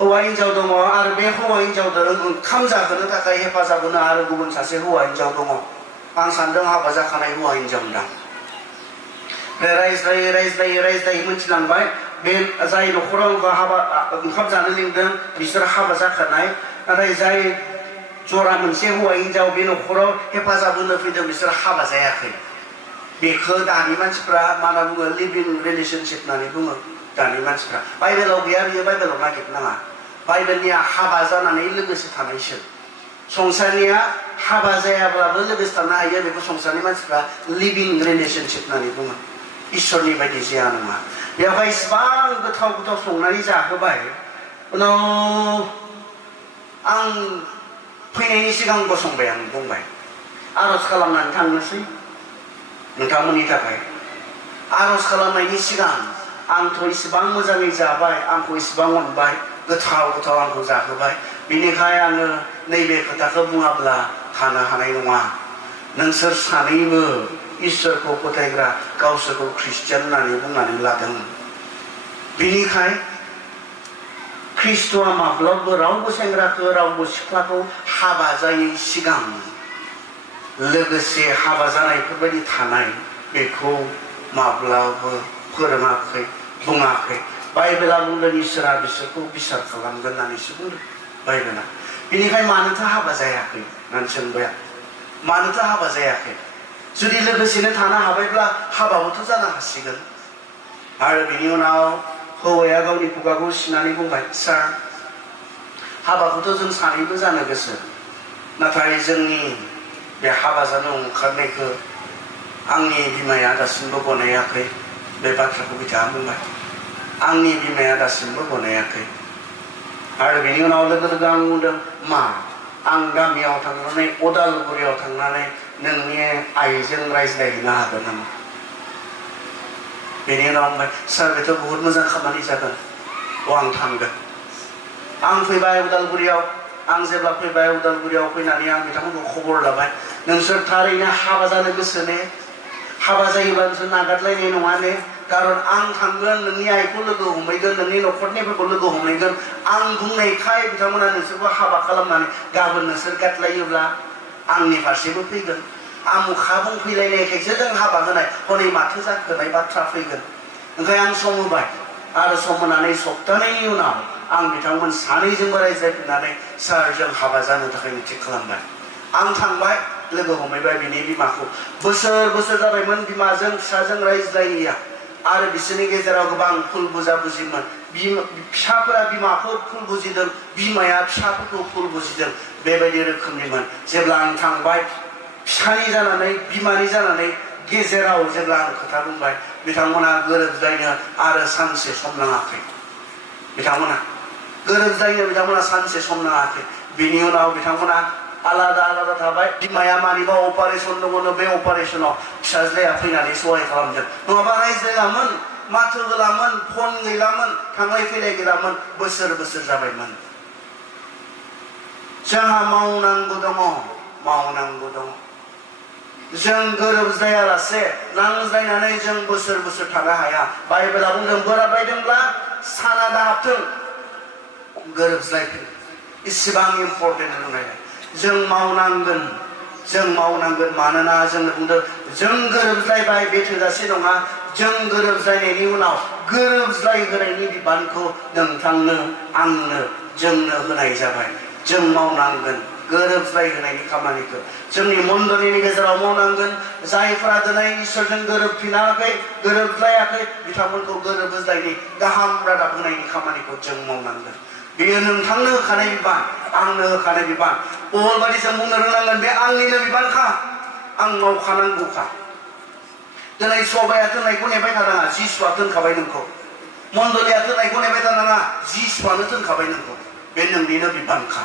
हौवा हिन्जाव दङ आरो बे हौवा हिन्जावजों ओंखाम जाहोनो थाखाय हेफाजाब होनो आरो गुबुन सासे हौवा हिन्जाव दङ आं सानदों हाबा जाखानाय हौवा हिन्जावदां रायज्लायै मोनथिलांबाय बे जाय न'खराव हाबा ओंखाम जानो लिंदों बिसोर हाबा जाखानाय नाथाय जाय जरा मोनसे हौवा हिन्जाव बे न'खराव हेफाजाब होनो फैदों बिसोर हाबा जायाखै बेखौ दानि मानसिफ्रा मा होनना बुङो लिभिं रिलेशनशिप होननानै बुङो दानि मानसिफ्रा बाइबेलाव गैया बियो बाइबेलाव नागिरनाङा बाइबेलनिया हाबा जानानै लोगोसे थानायसो संसारनिया हाबा जायाब्लाबो लोगोसे थानो हायो बेखौ संसारनि मानसिफ्रा लिभिं रिलेशनशिप होननानै बुङो इसोरनि बायदि जाया नङा बेवहाय इसिबां गोथाव गोथाव संनानै जाहोबाय उनाव आं फैनायनि सिगां गसंबाय आं बुंबाय आरज खालामनानै थांनोसै नोंथांमोननि थाखाय आरज खालामनायनि सिगां आंथ' इसिबां मोजाङै जाबाय आंखौ इसिबां अनबाय गोथाव गोथाव आंखौ जाहोबाय बिनिखाय आङो नैबे खोथाखौ बुङाब्ला थानो हानाय नङा नोंसोर सानैबो इसोरखौ फोथायग्रा गावसोरखौ ख्रिस्टियान होननानै बुंनानै लादों बिनिखाय ख्रिस्ट'आ माब्लाबो रावबो सेंग्राखौ रावबो सिख्लाखौ हाबा जायै सिगां लोगोसे हाबा जानायफोरबायदि थानाय बेखौ माब्लाबो फोरोङाखै बुङाखै बाइबेला बुंदों इसोरा बिसोरखौ बिसार खालामगोन होननानैसो बुंदों बाइबेला बिनिखाय मानोथो हाबा जायाखै होननानै सोंबाय मानोथो हाबा जायाखै जुदि लोगोसेनो थानो हाबायब्ला हाबाबोथ' जानो हासिगोन आरो बिनि उनाव हौवाया गावनि खुगाखौ सिनानै बुंबाय सार हाबाखौथ' जों सानैबो जानो गोसो नाथाय जोंनि बे हाबा जानो ओंखारनायखौ आंनि बिमाया दासिमबो गनायाखै बे बाथ्राखौ बिथाङा बुंबाय आंनि बिमाया दासिमबो गनायाखै आरो बिनि उनाव लोगो लोगो आं बुंदों मा आं गामियाव थांनानै अदालगुरियाव थांनानै नोंनि आइजों रायज्लायहैनो हागोन नामा बेनि उनाव बुंबाय सार बेथ' बहुद मोजां खामानि जागोन आं थांगोन आं फैबाय उदालगुरियाव आं जेब्ला फैबाय उदालगुरियाव फैनानै आं बिथांमोनखौ खबर लाबाय नोंसोर थारैनो हाबा जानो गोसो ने हाबा जायोबा नोंसोर नागारलायनाय नङा ने खारन आं थांगोन नोंनि आइखौ लोगो हमहैगोन नोंनि न'खरनिफोरखौ लोगो हमहैगोन आं बुंनायखाय बिथांमोना नोंसोरखौ हाबा खालामनानै गाबोन नोंसोर गादलायोब्ला आंनि फारसेबो फैगोन आमुखा बुंफैलायनायखायसो जों हाबा होनाय हनै माथो जाखोनाय बाथ्रा फैगोन ओंखायनो आं सम होबाय आरो सम होनानै सप्तानैनि उनाव आं बिथांमोन सानैजोंबो रायज्लायफिननानै सार जों हाबा जानो थाखाय थि खालामबाय आं थांबाय लोगो हमहैबाय बिनि बिमाखौ बोसोर बोसोर जाबायमोन बिमाजों फिसाजों रायज्लायैया आरो बिसोरनि गेजेराव गोबां फुल बुजा बुजिमोन फिसाफोरा बिमाखौ फुल बुजिदों बिमाया फिसाफोरखौ फुल बुजिदों बेबायदि रोखोमनिमोन जेब्ला आं थांबाय फिसानि जानानै बिमानि जानानै गेजेराव जेब्ला आं खोथा बुंबाय बिथांमोना गोरोबलायनो आरो सानसे सम नाङाखै बिथांमोना गोरोबलायनो बिथांमोना सानसे सम नाङाखै बिनि उनाव बिथांमोना आलादा आलादा थाबाय बिमाया मानिबा अपारेसन दङनो बे अपारेसनाव फिसाज्लाया फैनानै सहाय खालामदों नङाबा रायज्लायामोन माथो होलामोन फन गैलामोन थांलाय फैलाय गैलामोन बोसोर बोसोर जाबायमोन जोंहा मावनांगौ दङ जों गोरोबज्लायालासे नांज्लायनानै जों बोसोर बोसोर थानो हाया बाइबेला बुंदों गोरोबलायदोंब्ला साना दाहाबथों गोरोबज्लायफिन इसिबां इम्पर्टेन्ट होननायलाय जों मावनांगोन मानोना जोंनो बुंदों जों गोरोबज्लायबाय बे थोजासे नङा जों गोरोबज्लायनायनि उनाव गोरोबज्लायहोनायनि बिबानखौ नोंथांनो आंनो जोंनो होनाय जाबाय जों मावनांगोन गोरोबज्लायहोनायनि खामानिखौ जोंनि मण्डलीनि गेजेराव मावनांगोन जायफोरा दिनै इसोरजों गोरोबफिनाखै गोरोबज्लायाखै बिथांमोनखौ गोरोबज्लायनि गाहाम रादाब होनायनि खामानिखौ जों मावनांगोन बेयो नोंथांनो होखानाय बिबान आंनो होखानाय बिबान पल बादि जों बुंनो रोंनांगोन बे आंनिनो बिबानखा आं मावखानांगौखा दिनै सबाया थोननायखौ नेबाय थानाङा जिसुआ थोनखाबाय नोंखौ मण्डलीया थोननायखौ नेबाय थानाङा जिसुआनो थोनखाबाय नोंखौ बे नोंनिनो बिबानखा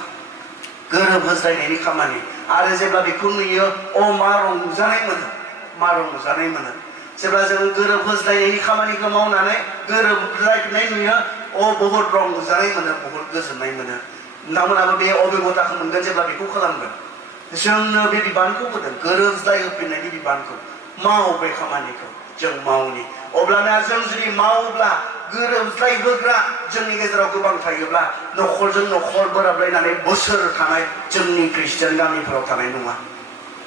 गोरोब होज्लायनायनि खामानि आरो जेब्ला बेखौ नुयो मा रंजानाय मोनो जेब्ला जों गोरोब होज्लायनायनि खामानिखौ मावनानै गोरोबलायनाय नुयो बहुत रंजानाय मोनो बहुत गोजोननाय मोनो नोंथांमोनाबो बे अभिगताखौ मोनगोन जेब्ला बेखौ खालामगोन जोंनो बे बिबानखौ होदों गोरोबज्लाय होफिननायनि बिबानखौ माव बे खामानिखौ जों मावनि अब्लाना जों जुदि मावोब्ला गोरोबज्लाय होग्रा जोंनि गेजेराव गोबां थायोब्ला न'खरजों न'खर गोरोबलायनानै बोसोर थानाय जोंनि ख्रिस्टियान गामिफोराव थानाय नङा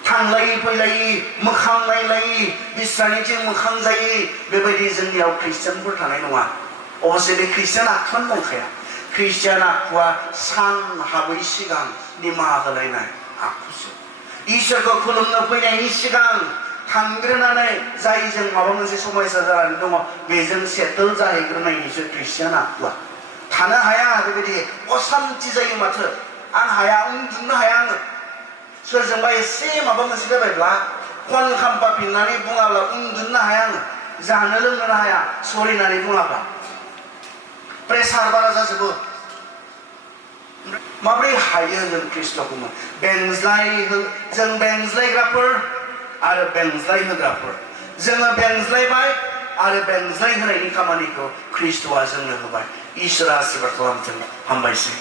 थांलायै फैलायै मोखां नायलायै बिस्रानिथिं मोखां जायै बेबायदि जोंनियाव ख्रिस्टियानफोर थानाय नङा अबसे बे ख्रिस्टियान आखुआनो दंखाया ख्रिस्टियान आखुआ सान हाबै सिगां निमाहा होलायनाय आखुसो इसोरखौ खुलुमनो फैनायनि सिगां थांग्रोनानै जायजों माबा मोनसे समयसा जानानै दङ बेजों सेटल जाहैग्रोनायनिसो ख्रिस्टियान आखुआ थानो हाया बेबायदि असान्ति जायो माथो आं हाया उन्दुनो हाया आङो सोरजोंबा एसे माबा मोनसे जाबायब्ला खन खाम्फा फिननानै बुङाब्ला उन्दुनो हाया आङो जानो लोंनो हाया सरिनानै बुङाब्ला प्रेसार बारा जाजोबो माब्रै हायो जों ख्रिस्ट'खौ जों बेंज्लायग्राफोर आरो बेंज्लाय होग्राफोर जोङो बेंज्लायबाय आरो बेंज्लाय होनायनि खामानिखौ ख्रिस्ट'आ जोंनो होबाय इसोरा आशीर्बाद खालामथों हामबायसै